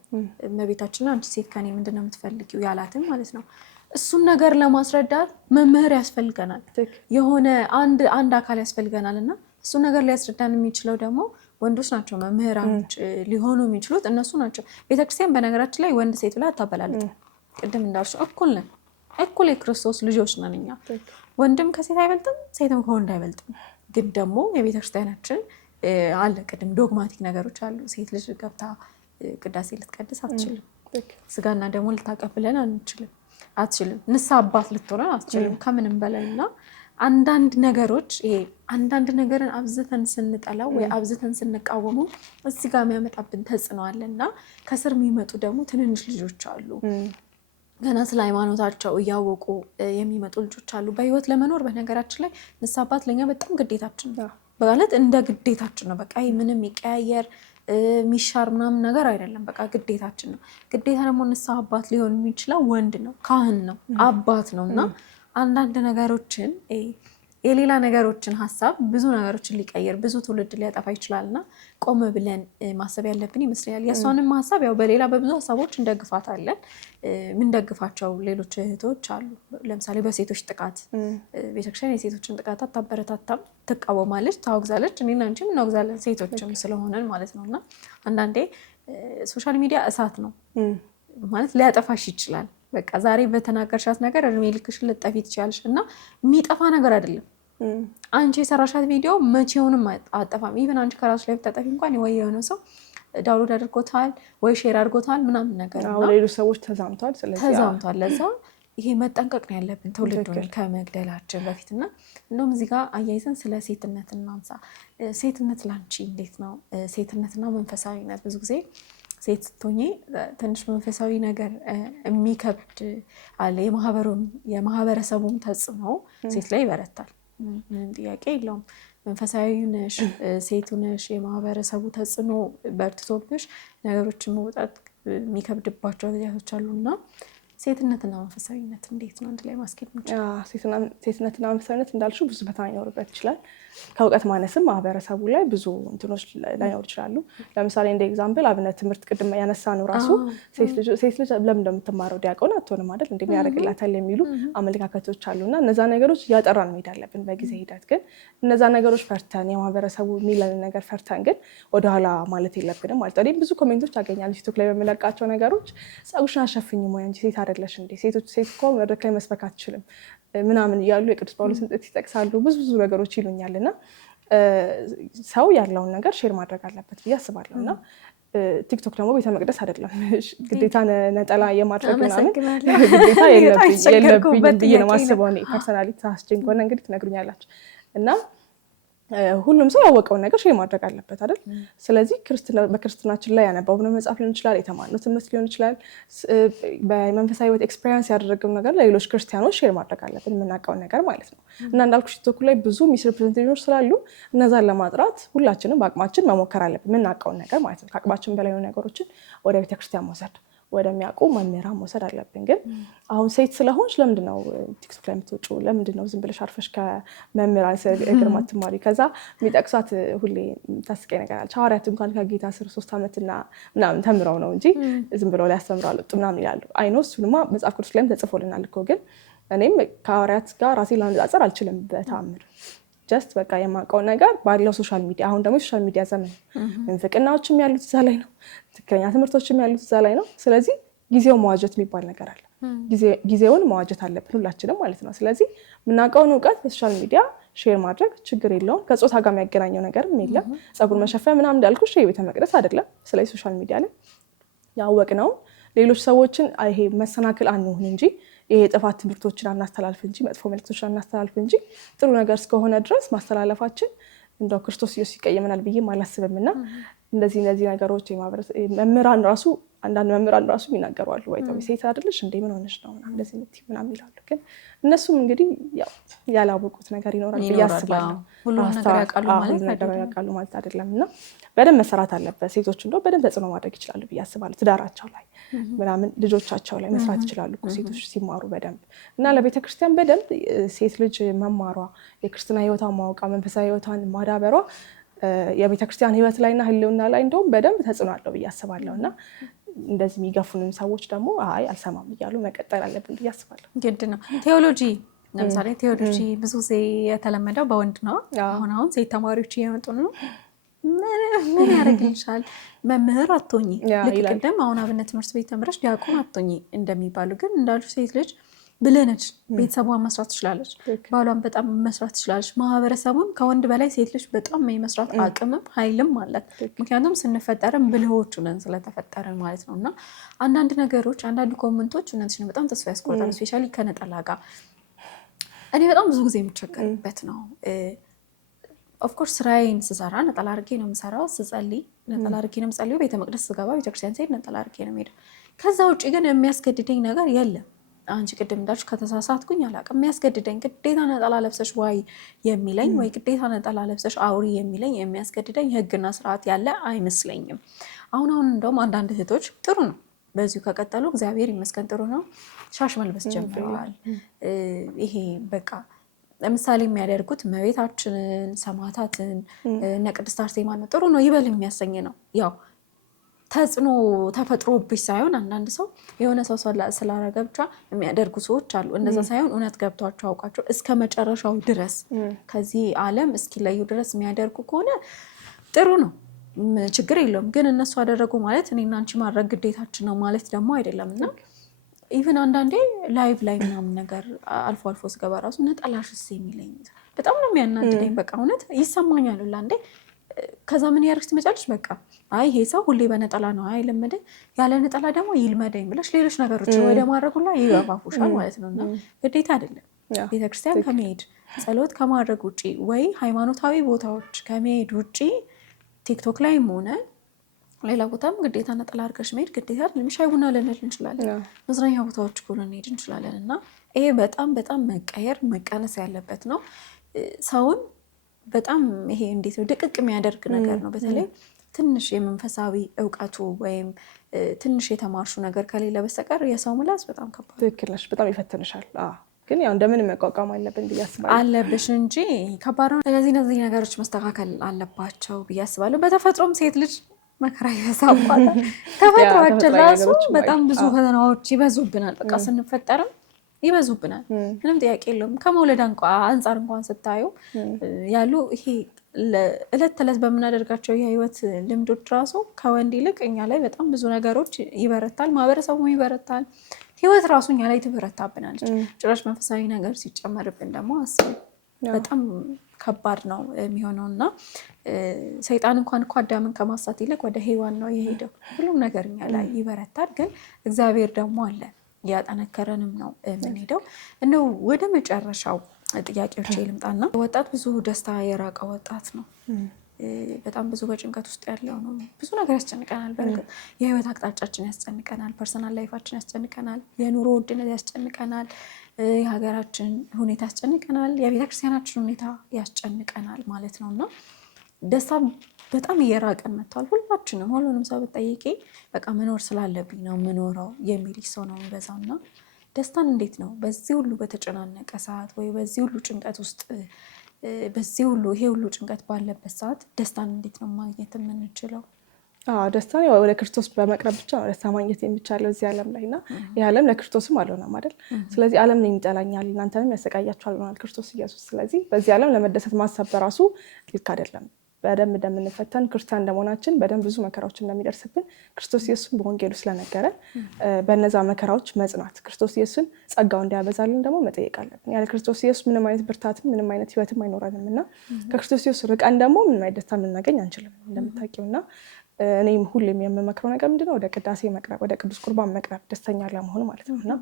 እመቤታችንን አንቺ ሴት ከኔ ምንድን ነው የምትፈልጊው ያላትን ማለት ነው። እሱን ነገር ለማስረዳት መምህር ያስፈልገናል፣ የሆነ አንድ አካል ያስፈልገናል። እና እሱን ነገር ሊያስረዳን የሚችለው ደግሞ ወንዶች ናቸው። መምህራኖች ሊሆኑ የሚችሉት እነሱ ናቸው። ቤተክርስቲያን በነገራችን ላይ ወንድ ሴት ብላ አታበላልጥ። ቅድም እንዳልሽ እኩል ነን፣ እኩል የክርስቶስ ልጆች ነን እኛ። ወንድም ከሴት አይበልጥም፣ ሴትም ከወንድ አይበልጥም። ግን ደግሞ የቤተክርስቲያናችን አለ ቅድም ዶግማቲክ ነገሮች አሉ። ሴት ልጅ ገብታ ቅዳሴ ልትቀድስ አትችልም፣ ስጋና ደግሞ ልታቀብለን አትችልም፣ ንስሐ አባት ልትሆነን አትችልም ከምንም በላይ እና አንዳንድ ነገሮች አንዳንድ ነገርን አብዝተን ስንጠላው ወይ አብዝተን ስንቃወሙ እዚህ ጋር የሚያመጣብን ተጽዕኖ አለ እና ከስር የሚመጡ ደግሞ ትንንሽ ልጆች አሉ። ገና ስለ ሃይማኖታቸው እያወቁ የሚመጡ ልጆች አሉ። በህይወት ለመኖር በነገራችን ላይ ንስሐ አባት ለኛ በጣም ግዴታችን ነው። ማለት እንደ ግዴታችን ነው። በቃ ምንም የሚቀያየር የሚሻር ምናምን ነገር አይደለም። በቃ ግዴታችን ነው። ግዴታ ደግሞ ንስሐ አባት ሊሆን የሚችለው ወንድ ነው፣ ካህን ነው፣ አባት ነው እና አንዳንድ ነገሮችን የሌላ ነገሮችን ሀሳብ ብዙ ነገሮችን ሊቀይር ብዙ ትውልድ ሊያጠፋ ይችላልና ቆም ብለን ማሰብ ያለብን ይመስለኛል። የእሷንም ሀሳብ ያው በሌላ በብዙ ሀሳቦች እንደግፋታለን። ምንደግፋቸው ሌሎች እህቶች አሉ። ለምሳሌ በሴቶች ጥቃት ቤተክርስቲያን የሴቶችን ጥቃት አታበረታታም፣ ትቃወማለች፣ ታወግዛለች። እኔና አንቺም እናወግዛለን ሴቶችም ስለሆነን ማለት ነው። እና አንዳንዴ ሶሻል ሚዲያ እሳት ነው ማለት ሊያጠፋሽ ይችላል። በቃ ዛሬ በተናገርሻት ነገር እድሜ ልክሽን ልጠፊ ትችያለሽ እና የሚጠፋ ነገር አይደለም። አንቺ የሰራሻት ቪዲዮ መቼውንም አጠፋም። ኢቨን አንቺ ከራስሽ ላይ ብታጠፊ እንኳን ወይ የሆነ ሰው ዳውንሎድ አድርጎታል ወይ ሼር አድርጎታል ምናምን ነገር ነው። ሌሎች ሰዎች ተዛምቷል። ስለዚህ ተዛምቷል። ለዛ ይሄ መጠንቀቅ ነው ያለብን ትውልዱን ከመግደላችን በፊት እና እንደውም እዚህ ጋር አያይዘን ስለ ሴትነት እናንሳ። ሴትነት ላንቺ እንዴት ነው? ሴትነትና መንፈሳዊነት ብዙ ጊዜ ሴት ስትሆኚ ትንሽ መንፈሳዊ ነገር የሚከብድ አለ። የማህበረሰቡም ተጽዕኖ ሴት ላይ ይበረታል፣ ምንም ጥያቄ የለውም። መንፈሳዊ ነሽ፣ ሴቱ ነሽ፣ የማህበረሰቡ ተጽዕኖ በርትቶብሽ ነገሮችን መውጣት የሚከብድባቸው ጊዜያቶች አሉና ሴትነትና መንፈሳዊነት እንዴት ነው አንድ ላይ ማስኬድ የምንችለው? ሴትነትና መንፈሳዊነት እንዳልሽው ብዙ ፈተና ሊኖርበት ይችላል። ከእውቀት ማነስም ማህበረሰቡ ላይ ብዙ እንትኖች ላይኖር ይችላሉ። ለምሳሌ እንደ ኤግዛምፕል አብነት ትምህርት ቅድም ያነሳ ነው ራሱ ሴት ልጅ ለምን እንደምትማረው ዲያቆን አትሆንም አይደል እንዴ ያደርግላታል የሚሉ አመለካከቶች አሉና እነዛ ነገሮች እያጠራን መሄድ አለብን በጊዜ ሂደት። ግን እነዛ ነገሮች ፈርተን የማህበረሰቡ የሚለን ነገር ፈርተን ግን ወደኋላ ማለት የለብንም ማለት ነው። ብዙ ኮሜንቶች አገኛለሁ ቲክቶክ ላይ በሚለቃቸው ነገሮች ፀጉርሽን አሸፍኝም ወይ አንቺ ሴት አይደለሽ እንዴ? ሴት እኮ መድረክ ላይ መስበክ አትችልም ምናምን እያሉ የቅዱስ ጳውሎስን ጥቅስ ይጠቅሳሉ። ብዙ ነገሮች ይሉኛል እና ሰው ያለውን ነገር ሼር ማድረግ አለበት ብዬ አስባለሁ። እና ቲክቶክ ደግሞ ቤተ መቅደስ አይደለም ግዴታ ነጠላ የማድረግ ምናምን ግዴታ የለብኝ ብዬ ነው የማስበው እኔ ፐርሰናሊ። ታስችኝ ከሆነ እንግዲህ ትነግሩኛላችሁ። እና ሁሉም ሰው ያወቀውን ነገር ሼር ማድረግ አለበት አይደል? ስለዚህ በክርስትናችን ላይ ያነበብነው መጽሐፍ ሊሆን ይችላል፣ የተማርነው ትምህርት ሊሆን ይችላል፣ በመንፈሳዊ ሕይወት ኤክስፔሪንስ ያደረግነው ነገር ለሌሎች ክርስቲያኖች ሼር ማድረግ አለብን፣ የምናውቀውን ነገር ማለት ነው። እና እንዳልኩሽ ቲክቶክ ላይ ብዙ ሚስሪፕሬዘንቴሽኖች ስላሉ እነዛን ለማጥራት ሁላችንም በአቅማችን መሞከር አለብን፣ የምናውቀውን ነገር ማለት ነው። ከአቅማችን በላይ የሆኑ ነገሮችን ወደ ቤተክርስቲያን መውሰድ ወደሚያውቁ መምህራን መውሰድ አለብን። ግን አሁን ሴት ስለሆንሽ ለምንድን ነው ቲክቶክ ላይ የምትወጪው? ለምንድን ነው ዝም ብለሽ አርፈሽ ከመምህራን እግር ማትማሪ? ከዛ የሚጠቅሷት ሁሌ ታስቀኝ ነገር አለች። ሐዋርያት እንኳን ከጌታ ስር 3 ዓመትና ምናምን ተምረው ነው እንጂ ዝም ብለው ሊያስተምሩ አልወጡ ምናምን ይላሉ። አይኖ እሱንማ መጽሐፍ ቅዱስ ላይም ተጽፎልናል እኮ። ግን እኔም ከሐዋርያት ጋር ራሴን ላነጻጸር አልችልም በተአምር። ጀስት በቃ የማውቀው ነገር ባለው ሶሻል ሚዲያ። አሁን ደግሞ የሶሻል ሚዲያ ዘመን ምንፍቅናዎችም ያሉት እዛ ላይ ነው፣ ትክክለኛ ትምህርቶችም ያሉት እዛ ላይ ነው። ስለዚህ ጊዜውን መዋጀት የሚባል ነገር አለ። ጊዜውን መዋጀት አለብን ሁላችንም ማለት ነው። ስለዚህ የምናውቀውን እውቀት በሶሻል ሚዲያ ሼር ማድረግ ችግር የለውም። ከጾታ ጋር የሚያገናኘው ነገርም የለም። ፀጉር መሸፈን ምናምን እንዳልኩሽ የቤተ መቅደስ አይደለም። ስለዚህ ሶሻል ሚዲያ ላይ ያወቅነው ሌሎች ሰዎችን ይሄ መሰናክል አንሆን እንጂ ይሄ የጥፋት ትምህርቶችን አናስተላልፍ እንጂ መጥፎ መልክቶችን አናስተላልፍ እንጂ ጥሩ ነገር እስከሆነ ድረስ ማስተላለፋችን እንደው ክርስቶስ ኢየሱስ ይቀየመናል ብዬ አላስብም። እና እንደዚህ ነገሮች መምህራን ራሱ አንዳንድ መምህራን ራሱ ይናገራሉ ወይ ሴት አይደለሽ እንዴ ምን ሆነሽ ነው ምናምን እንደዚህ የምትይው ምናምን ይላሉ። ግን እነሱም እንግዲህ ያው ያላወቁት ነገር ይኖራል ብዬ አስባለሁ። ሁሉም ነገር ያውቃሉ ማለት አይደለም እና በደንብ መሰራት አለበት። ሴቶች እንደው በደንብ ተጽዕኖ ማድረግ ይችላሉ ብዬ አስባለሁ። ትዳራቸው ላይ ምናምን ልጆቻቸው ላይ መስራት ይችላሉ ሴቶች ሲማሩ በደንብ እና ለቤተክርስቲያን በደንብ ሴት ልጅ መማሯ የክርስትና ህይወቷን ማወቃ መንፈሳዊ ህይወቷን ማዳበሯ የቤተክርስቲያን ህይወት ላይና ህልውና ላይ እንደውም በደንብ ተጽዕኖ አለው ብዬ አስባለሁ እና እንደዚህ የሚገፉንም ሰዎች ደግሞ አይ አልሰማም እያሉ መቀጠል አለብን ብዬ አስባለሁ። ግድ ነው። ቴዎሎጂ ለምሳሌ ቴዎሎጂ ብዙ ጊዜ የተለመደው በወንድ ነው። አሁን ሴት ተማሪዎች እየመጡ ነው። ምን ያደርግልሻል መምህር አትሆኚ፣ ልክ ቅድም አሁን አብነት ትምህርት ቤት ተምረሽ ዲያቆን አትሆኚ እንደሚባሉ ግን እንዳሉ ሴት ልጅ ብልህ ነች። ቤተሰቧን መስራት ትችላለች፣ ባሏን በጣም መስራት ትችላለች። ማህበረሰቡን ከወንድ በላይ ሴት ልጅ በጣም የመስራት አቅምም ኃይልም አላት። ምክንያቱም ስንፈጠርም ብልሆቹ ነን ስለተፈጠረን ማለት ነው። እና አንዳንድ ነገሮች አንዳንድ ኮመንቶች እውነትሽ ነው በጣም ተስፋ ያስቆርጣል። ስፔሻሊ ከነጠላ ጋር እኔ በጣም ብዙ ጊዜ የምቸገርበት ነው። ኦፍኮርስ ስራዬን ስሰራ ነጠላ አድርጌ ነው የምሰራው። ስጸልይ ነጠላ አድርጌ ነው የምጸልየው። ቤተ መቅደስ ስገባ ቤተክርስቲያን ስሄድ ነጠላ አድርጌ ነው የምሄደው። ከዛ ውጭ ግን የሚያስገድደኝ ነገር የለም። አንቺ ቅድም እንዳልሽ ከተሳሳትኩኝ አላውቅም። የሚያስገድደኝ ግዴታ ነጠላ ለብሰሽ ዋይ የሚለኝ ወይ ግዴታ ነጠላ ለብሰሽ አውሪ የሚለኝ የሚያስገድደኝ ሕግና ስርዓት ያለ አይመስለኝም። አሁን እንደውም አንዳንድ እህቶች ጥሩ ነው በዚሁ ከቀጠሉ እግዚአብሔር ይመስገን ጥሩ ነው፣ ሻሽ መልበስ ጀምረዋል። ይሄ በቃ ለምሳሌ የሚያደርጉት እመቤታችንን ሰማዕታትን እነ ቅድስት አርሴማን ጥሩ ነው ይበል የሚያሰኝ ነው። ያው ተጽዕኖ ተፈጥሮብሽ ሳይሆን አንዳንድ ሰው የሆነ ሰው ስላረገ ብቻ የሚያደርጉ ሰዎች አሉ። እንደዛ ሳይሆን እውነት ገብቷቸው አውቃቸው እስከ መጨረሻው ድረስ ከዚህ ዓለም እስኪለዩ ድረስ የሚያደርጉ ከሆነ ጥሩ ነው፣ ችግር የለውም። ግን እነሱ አደረጉ ማለት እኔና አንቺ ማድረግ ግዴታችን ነው ማለት ደግሞ አይደለም። እና ኢቭን አንዳንዴ ላይቭ ላይ ምናምን ነገር አልፎ አልፎ ስገባ ራሱ ነጠላሽስ የሚለኝ በጣም ነው የሚያናድደኝ። በቃ እውነት ይሰማኛል አንዴ። ከዛ ምን ያደርግ ትመጫለሽ? በቃ አይ ይሄ ሰው ሁሌ በነጠላ ነው አይ ለመደ ያለ ነጠላ ደግሞ ይልመደኝ ብለሽ ሌሎች ነገሮች ወደ ማድረጉላ ይገፋፉሻል ማለት ነው። እና ግዴታ አይደለም ቤተክርስቲያን ከመሄድ ጸሎት ከማድረግ ውጪ ወይ ሃይማኖታዊ ቦታዎች ከመሄድ ውጪ ቲክቶክ ላይም ሆነ ሌላ ቦታም ግዴታ ነጠላ አድርገሽ መሄድ ግዴታ አይደለም። ሻይ ቡና ልንል እንችላለን፣ መዝናኛ ቦታዎች እኮ ልንሄድ እንችላለን። እና ይሄ በጣም በጣም መቀየር መቀነስ ያለበት ነው። ሰውን በጣም ይሄ እንዴት ነው ድቅቅ የሚያደርግ ነገር ነው። በተለይ ትንሽ የመንፈሳዊ እውቀቱ ወይም ትንሽ የተማርሹ ነገር ከሌለ በስተቀር የሰው ምላስ በጣም ከባድ። ትክክል ነሽ፣ በጣም ይፈትንሻል። ግን ያው እንደምን መቋቋም አለብን ብዬ አስባለሁ። አለብሽ እንጂ ከባድ ነው። ስለዚህ እነዚህ ነገሮች መስተካከል አለባቸው ብዬ አስባለሁ። በተፈጥሮም ሴት ልጅ መከራ ይበዛባታል። ተፈጥሯችን ራሱ በጣም ብዙ ፈተናዎች ይበዙብናል። በቃ ስንፈጠርም ይበዙብናል፣ ምንም ጥያቄ የለውም። ከመውለድ አንጻር እንኳን ስታዩ ያሉ ይሄ እለት ተዕለት በምናደርጋቸው የህይወት ልምዶች ራሱ ከወንድ ይልቅ እኛ ላይ በጣም ብዙ ነገሮች ይበረታል፣ ማህበረሰቡ ይበረታል፣ ህይወት ራሱ እኛ ላይ ትበረታብናለች። ጭራሽ መንፈሳዊ ነገር ሲጨመርብን ደግሞ አስብ በጣም ከባድ ነው የሚሆነው። እና ሰይጣን እንኳን እኮ አዳምን ከማሳት ይልቅ ወደ ሔዋን ነው የሄደው። ሁሉም ነገር እኛ ላይ ይበረታል፣ ግን እግዚአብሔር ደግሞ አለ እያጠነከረንም ነው የምንሄደው። እንደው ወደ መጨረሻው ጥያቄዎች ልምጣና ወጣት ብዙ ደስታ የራቀ ወጣት ነው። በጣም ብዙ በጭንቀት ውስጥ ያለው ነው። ብዙ ነገር ያስጨንቀናል። በእርግጥ የህይወት አቅጣጫችን ያስጨንቀናል፣ ፐርሰናል ላይፋችን ያስጨንቀናል፣ የኑሮ ውድነት ያስጨንቀናል፣ የሀገራችን ሁኔታ ያስጨንቀናል፣ የቤተክርስቲያናችን ሁኔታ ያስጨንቀናል ማለት ነው። እና ደስታ በጣም እየራቀን መጥቷል። ሁላችንም ሁሉንም ሰው ብትጠይቂ በቃ መኖር ስላለብኝ ነው የምኖረው የሚል ሰው ነው የሚበዛው። እና ደስታን እንዴት ነው በዚህ ሁሉ በተጨናነቀ ሰዓት ወይ በዚህ ሁሉ ጭንቀት ውስጥ በዚህ ሁሉ ይሄ ሁሉ ጭንቀት ባለበት ሰዓት ደስታን እንዴት ነው ማግኘት የምንችለው? ደስታን ወደ ክርስቶስ በመቅረብ ብቻ ነው ደስታ ማግኘት የሚቻለው እዚህ ዓለም ላይ። እና ይህ ዓለም ለክርስቶስም አልሆነም አይደል? ስለዚህ ዓለም ነው ይጠላኛል እናንተንም ያሰቃያችኋል ብሏል ክርስቶስ ኢየሱስ። ስለዚህ በዚህ ዓለም ለመደሰት ማሰብ በራሱ ልክ አይደለም። በደንብ እንደምንፈተን ክርስቲያን እንደመሆናችን በደንብ ብዙ መከራዎች እንደሚደርስብን ክርስቶስ ኢየሱስን በወንጌሉ ስለነገረን በነዛ መከራዎች መጽናት ክርስቶስ ኢየሱስን ጸጋው እንዲያበዛልን ደግሞ መጠየቅ አለብን። ያለ ክርስቶስ ኢየሱስ ምንም አይነት ብርታትም ምንም አይነት ህይወትም አይኖረንም እና ከክርስቶስ ኢየሱስ ርቀን ደግሞ ምንም አይነት ደስታ ልናገኝ አንችልም እንደምታውቂው። እና እኔም ሁሌም የምመክረው ነገር ምንድነው ወደ ቅዳሴ መቅረብ፣ ወደ ቅዱስ ቁርባን መቅረብ ደስተኛ ለመሆን ማለት ነው። እና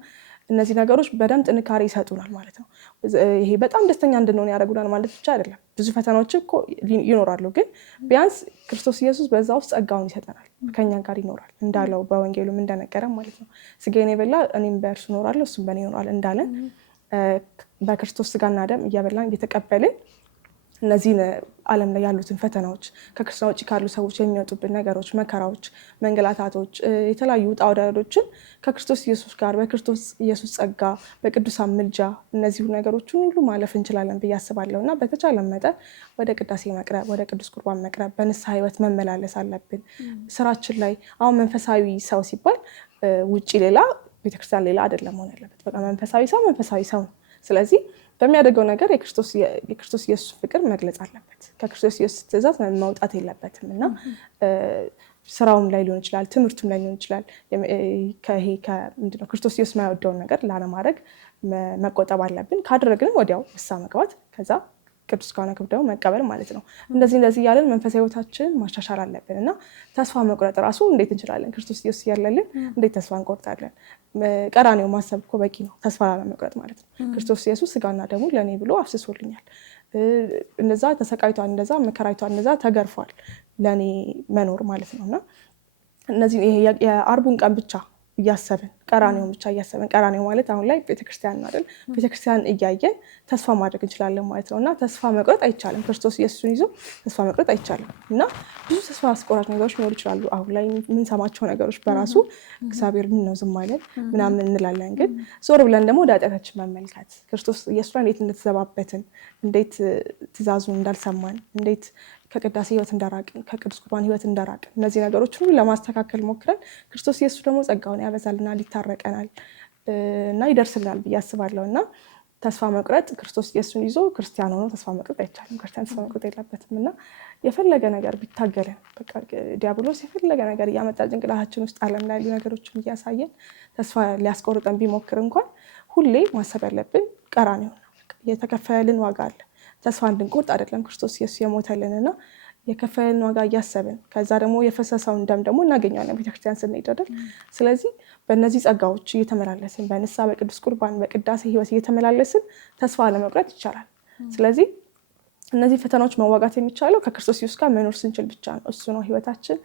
እነዚህ ነገሮች በደንብ ጥንካሬ ይሰጡናል ማለት ነው። ይሄ በጣም ደስተኛ እንድንሆን ያደርጉናል ማለት ብቻ አይደለም። ብዙ ፈተናዎች እኮ ይኖራሉ፣ ግን ቢያንስ ክርስቶስ ኢየሱስ በዛ ውስጥ ጸጋውን ይሰጠናል። ከኛ ጋር ይኖራል እንዳለው በወንጌሉም እንደነገረን ማለት ነው። ስጋዬን የበላ እኔም በእርሱ እኖራለሁ እሱም በእኔ ይኖራል እንዳለን በክርስቶስ ስጋና ደም እየበላን እየተቀበልን እነዚህን ዓለም ላይ ያሉትን ፈተናዎች ከክርስትና ውጭ ካሉ ሰዎች የሚወጡብን ነገሮች፣ መከራዎች፣ መንገላታቶች፣ የተለያዩ ውጣ ውረዶችን ከክርስቶስ ኢየሱስ ጋር በክርስቶስ ኢየሱስ ጸጋ በቅዱሳን ምልጃ እነዚሁ ነገሮችን ሁሉ ማለፍ እንችላለን ብዬ አስባለሁ እና በተቻለ መጠን ወደ ቅዳሴ መቅረብ፣ ወደ ቅዱስ ቁርባን መቅረብ፣ በንስሐ ሕይወት መመላለስ አለብን። ስራችን ላይ አሁን መንፈሳዊ ሰው ሲባል ውጭ ሌላ ቤተክርስቲያን ሌላ አይደለም መሆን ያለበት። በቃ መንፈሳዊ ሰው ነው። ስለዚህ በሚያደርገው ነገር የክርስቶስ ኢየሱስ ፍቅር መግለጽ አለበት። ከክርስቶስ ኢየሱስ ትእዛዝ መውጣት የለበትም እና ስራውም ላይ ሊሆን ይችላል፣ ትምህርቱም ላይ ሊሆን ይችላል። ምንድነው ክርስቶስ ኢየሱስ የማይወደውን ነገር ላለማድረግ መቆጠብ አለብን። ካደረግንም ወዲያው ንስሐ መግባት ከዛ ቅዱስ ከሆነ ደግሞ መቀበል ማለት ነው። እንደዚህ እያለን መንፈሳዊ ህይወታችን ማሻሻል አለብን እና ተስፋ መቁረጥ ራሱ እንዴት እንችላለን? ክርስቶስ ኢየሱስ እያለልን እንዴት ተስፋ እንቆርጣለን? ቀራኔው ማሰብ እኮ በቂ ነው፣ ተስፋ ላለመቁረጥ ማለት ነው። ክርስቶስ ኢየሱስ ስጋና ደሙ ለእኔ ብሎ አፍስሶልኛል። እንደዛ ተሰቃይቷል፣ እንደዛ መከራይቷል፣ እንደዛ ተገርፏል ለእኔ መኖር ማለት ነው እና እነዚህ የአርቡን ቀን ብቻ እያሰብን ቀራኔውን ብቻ እያሰብን ቀራኔው ማለት አሁን ላይ ቤተክርስቲያን ነው አይደል? ቤተክርስቲያን እያየን ተስፋ ማድረግ እንችላለን ማለት ነው እና ተስፋ መቁረጥ አይቻልም። ክርስቶስ ኢየሱስን ይዞ ተስፋ መቁረጥ አይቻልም እና ብዙ ተስፋ አስቆራጭ ነገሮች ሊኖሩ ይችላሉ። አሁን ላይ የምንሰማቸው ነገሮች በራሱ እግዚአብሔር ምን ነው ዝም ማለት ምናምን እንላለን። ግን ዞር ብለን ደግሞ ወደ ኃጢአታችን መመልከት ክርስቶስ ኢየሱስ ላይ እንዴት እንደተዘባበትን፣ እንዴት ትእዛዙን እንዳልሰማን፣ እንዴት ከቅዳሴ ህይወት እንደራቅን፣ ከቅዱስ ቁርባን ህይወት እንደራቅን እነዚህ ነገሮች ሁሉ ለማስተካከል ሞክረን ክርስቶስ ኢየሱስ ደግሞ ጸጋውን ያበዛልናል፣ ይታረቀናል እና ይደርስልናል ብዬ አስባለሁ እና ተስፋ መቁረጥ ክርስቶስ ኢየሱስን ይዞ ክርስቲያን ሆኖ ተስፋ መቁረጥ አይቻልም። ክርስቲያን ተስፋ መቁረጥ የለበትም እና የፈለገ ነገር ቢታገለን በቃ ዲያብሎስ የፈለገ ነገር እያመጣ ጭንቅላታችን ውስጥ ዓለም ላይ ያሉ ነገሮችን እያሳየን ተስፋ ሊያስቆርጠን ቢሞክር እንኳን ሁሌ ማሰብ ያለብን ቀራንዮ ነው። የተከፈለን ዋጋ አለ። ተስፋ እንድንቆርጥ አይደለም ክርስቶስ ኢየሱስ የሞተልንና የከፈለን ዋጋ እያሰብን ከዛ ደግሞ የፈሰሰውን ደም ደግሞ እናገኛለን ቤተክርስቲያን ስንሄድ አይደል? ስለዚህ በእነዚህ ጸጋዎች እየተመላለስን በንስሐ በቅዱስ ቁርባን በቅዳሴ ህይወት እየተመላለስን ተስፋ ለመቁረጥ ይቻላል። ስለዚህ እነዚህ ፈተናዎች መዋጋት የሚቻለው ከክርስቶስ ኢየሱስ ጋር መኖር ስንችል ብቻ ነው። እሱ ነው ህይወታችን፣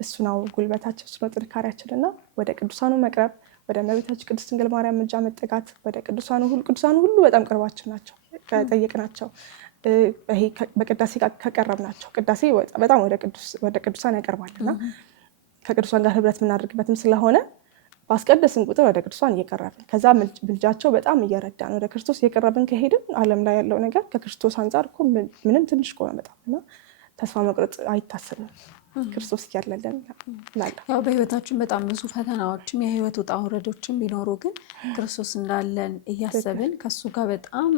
እሱ ነው ጉልበታችን፣ እሱ ነው ጥንካሬያችን እና ወደ ቅዱሳኑ መቅረብ፣ ወደ እመቤታችን ቅድስት ድንግል ማርያም ምልጃ መጠጋት፣ ወደ ቅዱሳኑ ሁሉ በጣም ቅርባችን ናቸው ከጠየቅናቸው በቅዳሴ ከቀረብናቸው። ቅዳሴ በጣም ወደ ቅዱሳን ያቀርባልና ከቅዱሳን ጋር ህብረት የምናደርግበትም ስለሆነ ባስቀደስን ቁጥር ወደ ቅዱሳን እየቀረብን ከዛ ምልጃቸው በጣም እየረዳን ወደ ክርስቶስ እየቀረብን ከሄድን ዓለም ላይ ያለው ነገር ከክርስቶስ አንጻር እኮ ምንም ትንሽ ከሆነ በጣም እና ተስፋ መቁረጥ አይታሰብም ክርስቶስ እያለለን ላለ ያው በህይወታችን በጣም ብዙ ፈተናዎችም የህይወት ውጣ ውረዶችም ቢኖሩ ግን ክርስቶስ እንዳለን እያሰብን ከሱ ጋር በጣም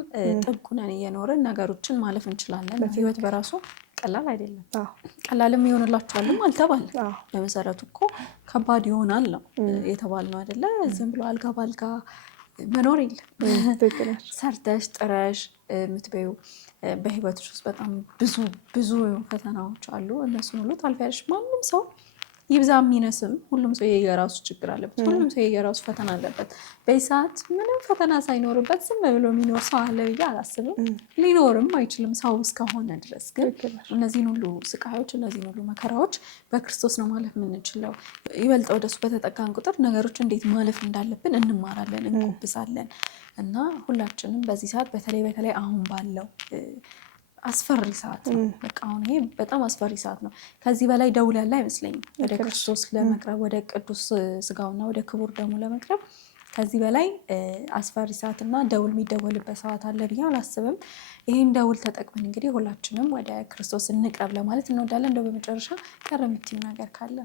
ጥብቅ ነን እየኖርን ነገሮችን ማለፍ እንችላለን። ህይወት በራሱ ቀላል አይደለም። ቀላልም ይሆንላችኋልም አልተባለም። በመሰረቱ እኮ ከባድ ይሆናል ነው የተባልነው አይደለ? ዝም ብሎ አልጋ ባልጋ መኖር የለም። ሰርተሽ ጥረሽ የምትበይው በህይወትሽ ውስጥ በጣም ብዙ ፈተናዎች አሉ። እነሱን ሁሉ ታልፊያለሽ። ማንም ሰው ይብዛ የሚነስም ሁሉም ሰው የየራሱ ችግር አለበት። ሁሉም ሰው የየራሱ ፈተና አለበት። በሰዓት ምንም ፈተና ሳይኖርበት ዝም ብሎ የሚኖር ሰው አለ ብዬ አላስብም። ሊኖርም አይችልም ሰው እስከሆነ ድረስ። ግን እነዚህን ሁሉ ስቃዮች፣ እነዚህን ሁሉ መከራዎች በክርስቶስ ነው ማለፍ የምንችለው። ይበልጥ ወደሱ በተጠጋን ቁጥር ነገሮች እንዴት ማለፍ እንዳለብን እንማራለን፣ እንቆብዛለን እና ሁላችንም በዚህ ሰዓት በተለይ አሁን ባለው አስፈሪ ሰዓት ነው። በቃ አሁን ይሄ በጣም አስፈሪ ሰዓት ነው። ከዚህ በላይ ደውል ያለ አይመስለኝም ወደ ክርስቶስ ለመቅረብ፣ ወደ ቅዱስ ስጋውና ወደ ክቡር ደሙ ለመቅረብ ከዚህ በላይ አስፈሪ ሰዓትና ደውል የሚደወልበት ሰዓት አለ ብዬ አላስብም። ይሄን ደውል ተጠቅመን እንግዲህ ሁላችንም ወደ ክርስቶስ እንቅረብ ለማለት እንወዳለን። እንደው በመጨረሻ ቀረ የምትይው ነገር ካለ?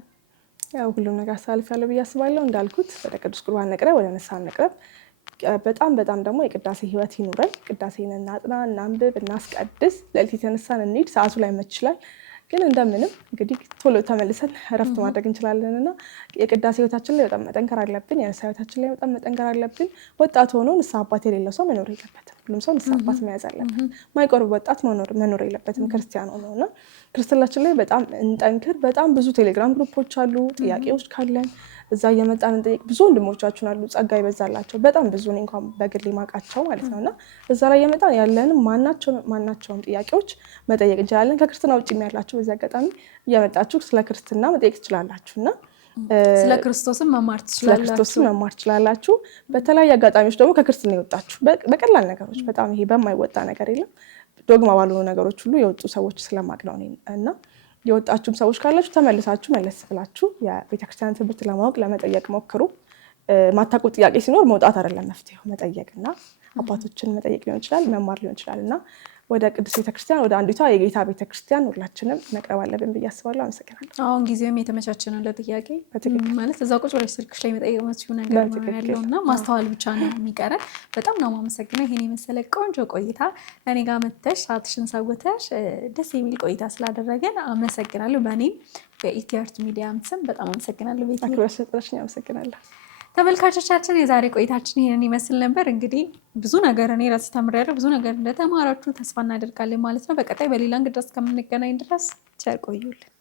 ያው ሁሉም ነገር ሳልፍ ያለው ብዬ አስባለሁ። እንዳልኩት ወደ ቅዱስ ቁርባን እንቅረብ፣ ወደ ንስሐ እንቅረብ። በጣም ደግሞ የቅዳሴ ህይወት ይኑረን። ቅዳሴን እናጥና፣ እናንብብ፣ እናስቀድስ። ሌሊት የተነሳን እንሂድ። ሰዓቱ ላይ መችላል ግን እንደምንም እንግዲህ ቶሎ ተመልሰን እረፍት ማድረግ እንችላለን እና የቅዳሴ ህይወታችን ላይ በጣም መጠንከር አለብን። የንስሐ ህይወታችን ላይ በጣም መጠንከር አለብን። ወጣት ሆኖ ንስሐ አባት የሌለው ሰው መኖር የለበትም። ሁሉም ሰው ንስሐ አባት መያዝ አለበት። ማይቆርብ ወጣት መኖር የለበትም ክርስቲያን ሆኖ እና ክርስትናችን ላይ በጣም እንጠንክር። በጣም ብዙ ቴሌግራም ግሩፖች አሉ። ጥያቄዎች ካለን እዛ እየመጣን እንጠይቅ። ብዙ ወንድሞቻችን አሉ ጸጋ ይበዛላቸው በጣም ብዙ እኔ እንኳን በግል ማቃቸው ማለት ነውና እዛ ላይ እየመጣን ያለንም ማናቸውም ጥያቄዎች መጠየቅ እንችላለን። ከክርስትና ውጭ ያላችሁ በዚህ አጋጣሚ እየመጣችሁ ስለ ክርስትና መጠየቅ ትችላላችሁና ስለ ክርስቶስም መማር ትችላላችሁ። በተለያየ አጋጣሚዎች ደግሞ ከክርስትና የወጣችሁ በቀላል ነገሮች በጣም ይሄ በማይወጣ ነገር የለም ዶግማ ባልሆኑ ነገሮች ሁሉ የወጡ ሰዎች ስለማቅ ነው እና የወጣችሁም ሰዎች ካላችሁ ተመልሳችሁ መለስ ብላችሁ የቤተክርስቲያን ትምህርት ለማወቅ ለመጠየቅ ሞክሩ። ማታውቁት ጥያቄ ሲኖር መውጣት አይደለም መፍትሄው፣ መጠየቅና አባቶችን መጠየቅ ሊሆን ይችላል፣ መማር ሊሆን ይችላል እና ወደ ቅዱስ ቤተክርስቲያን ወደ አንዲቷ የጌታ ቤተክርስቲያን ሁላችንም መቅረብ አለብን ብዬ አስባለሁ። አመሰግናለሁ። አሁን ጊዜውም የተመቻቸ ነው ለጥያቄ ማለት እዛ ቁጭ ብለሽ ስልክሽ ላይ መጠየቅ የምትችይው ነገር ነው ያለውና ማስተዋል ብቻ ነው የሚቀረን። በጣም ነው የማመሰግነው ይሄን የመሰለ ቆንጆ ቆይታ እኔ ጋር መጥተሽ ሰዓትሽን ሰውተሽ ደስ የሚል ቆይታ ስላደረገን አመሰግናለሁ። በእኔም በኢቲ አርት ሚዲያም ስም በጣም አመሰግናለሁ። ቤት አክብረሽ ስለጠራሽኝ አመሰግናለሁ። ተመልካቾቻችን የዛሬ ቆይታችን ይሄንን ይመስል ነበር። እንግዲህ ብዙ ነገር እኔ ራሴ ተምሬያለሁ፣ ብዙ ነገር እንደተማራችሁ ተስፋ እናደርጋለን ማለት ነው። በቀጣይ በሌላ እንግዳ እስከምንገናኝ ድረስ ቸር ቆዩልን።